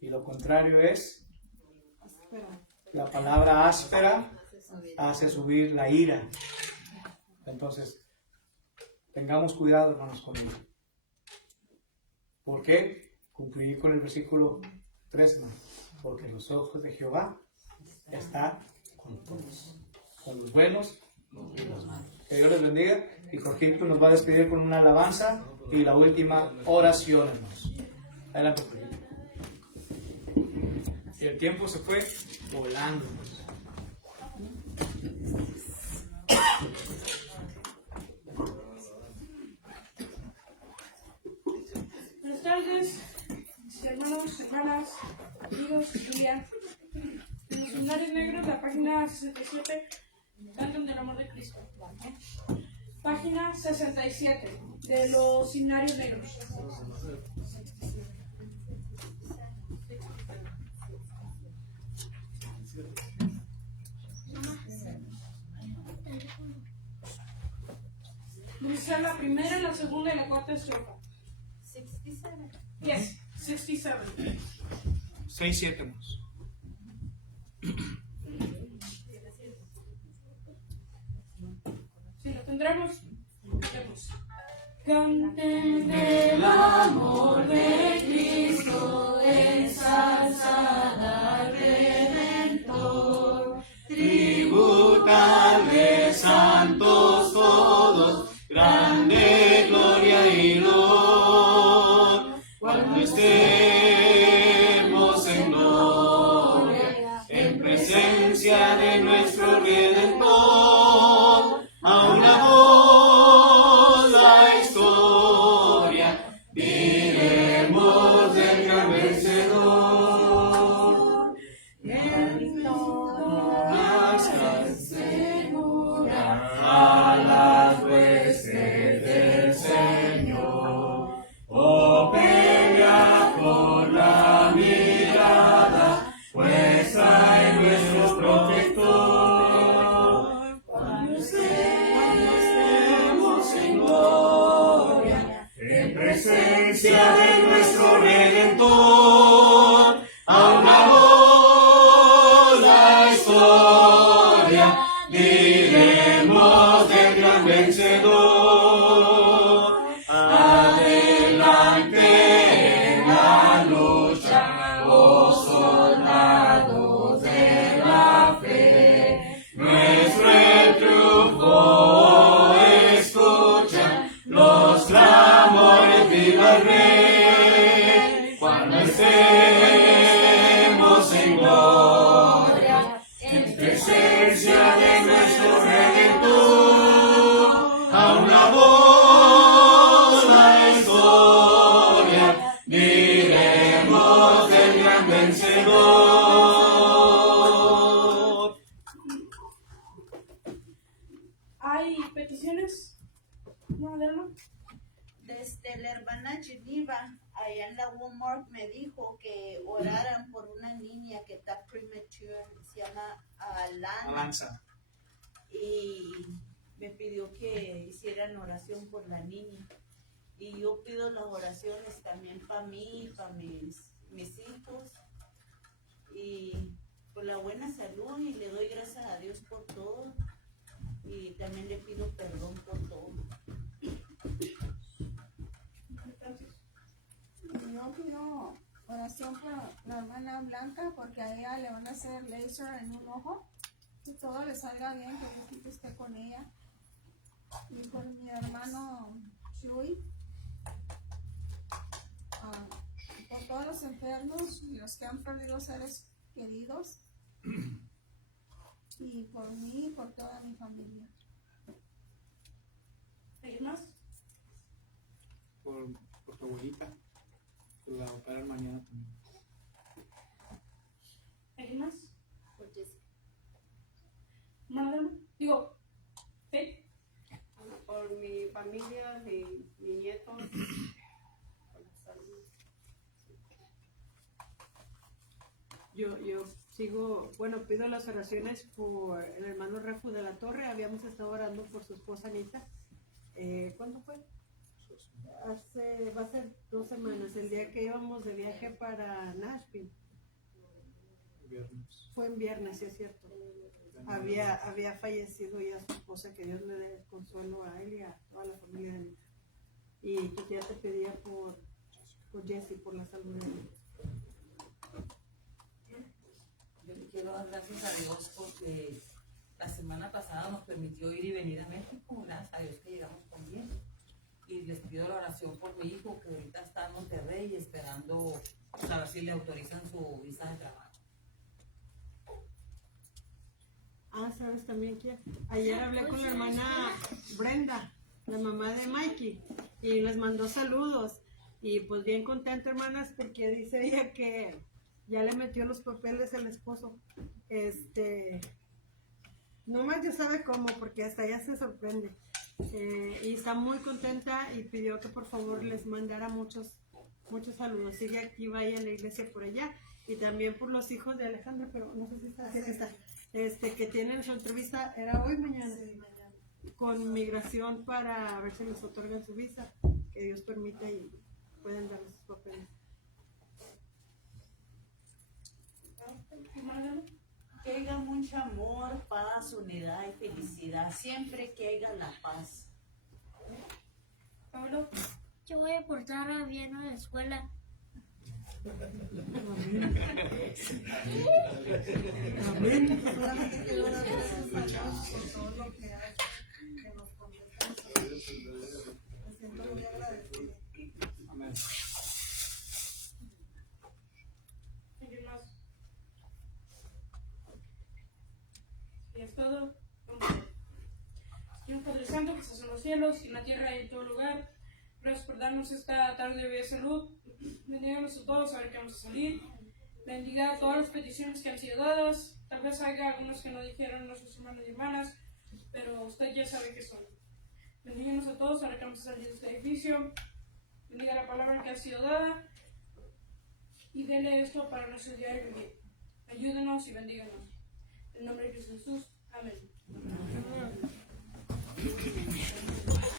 Y lo contrario es la palabra áspera hace subir la ira. Entonces, tengamos cuidado, hermanos, con ello. ¿Por qué? Concluir con el versículo 3, ¿no? Porque los ojos de Jehová están con todos, con los buenos y los malos. Que Dios les bendiga. Y Jorgito nos va a despedir con una alabanza y la última oración, hermanos. Adelante. Y el tiempo se fue volando. Buenas tardes, hermanos, hermanas, amigos, familia. En los Seminarios Negros, la página 67, cantan del amor de Cristo. Página 67, de los Seminarios Negros. Dice la primera, la segunda y la cuarta estrofa. 67. Yes, 67. 6-7 más. Si lo tendremos, vemos. Canten el amor de Cristo, ensalzad al Redentor, tributadle santos todos, grande gloria y honor, cuando estemos en gloria, en presencia de nuestro Redentor, a una voz la historia presencia de nuestro Redentor, a una voz la historia diremos del gran vencedor. Adelante en la lucha, oh soldados de la fe, nuestro el triunfo escucha, los clamores viva el Rey, cuando estemos en gloria, en presencia de nuestro Redentor, a una voz la historia diremos del gran vencedor. ¿Hay peticiones? ¿No, Adelma? Desde la hermana Geneva, allá en la Walmart, me dijo que oraran por una niña que está premature, se llama Alanza. Y me pidió que hicieran oración por la niña. Y yo pido las oraciones también para mí, para mis hijos. Y por la buena salud, y le doy gracias a Dios por todo. Y también le pido perdón por todo. Yo pido oración por la hermana Blanca porque a ella le van a hacer laser en un ojo, que todo le salga bien, que Dios esté con ella. Y por mi hermano Chuy, por todos los enfermos y los que han perdido seres queridos, y por mí y por toda mi familia. ¿Alguien más? Por tu abuelita, que la operan mañana también. ¿Alguien más? Por Jessica. ¿Hermana Adelma? Digo, ¿sí? Por mi familia, mi nieto, por la salud. Yo sigo, bueno, pido las oraciones por el hermano Refu de la Torre. Habíamos estado orando por su esposa Anita. ¿Cuándo fue? Va a ser 2 semanas, el día que íbamos de viaje para Nashville. Viernes. Fue en viernes, sí es cierto. Había fallecido ya su esposa, que Dios le dé consuelo a él y a toda la familia de Anita. Y que ya te pedía por Jessie, por la salud de él. Yo le quiero dar gracias a Dios porque la semana pasada nos permitió ir y venir a México. Gracias a Dios que llegamos con bien. Y les pido la oración por mi hijo que ahorita está en Monterrey esperando a ver si le autorizan su visa de trabajo. ¿Sabes también quién? Ayer hablé con la hermana Brenda, la mamá de Mikey, y les mandó saludos. Y pues bien contenta, hermanas, porque dice ella que ya le metió los papeles al esposo. No más Dios sabe cómo, porque hasta ella se sorprende. Y está muy contenta y pidió que por favor les mandara muchos saludos. Sigue activa ella en la iglesia por allá. Y también por los hijos de Alejandra, pero no sé si está, que tienen su entrevista, era hoy, mañana, con migración para ver si les otorgan su visa, que Dios permita y pueden darles sus papeles. Que haya mucho amor, paz, unidad y felicidad, siempre que haya la paz. Yo voy a portar bien a la escuela. Amén. Solamente quiero dar gracias a Dios por todo lo que hace, que nos contesta. Me siento muy agradecida. Amén. ¿Alguien más? Y es todo. Señor Padre Santo, que estás en los cielos y en la tierra y en todo lugar, gracias por darnos esta tarde de vida de salud. Bendíganos a todos a ver que vamos a salir. Bendiga a todas las peticiones que han sido dadas. Tal vez haya algunos que no dijeron nuestros hermanos y hermanas, pero usted ya sabe que son. Bendíganos a todos a ver que vamos a salir de este edificio. Bendiga la palabra que ha sido dada y denle esto para nuestro diario vivir. Ayúdenos y bendíganos. En nombre de Jesús. Amén.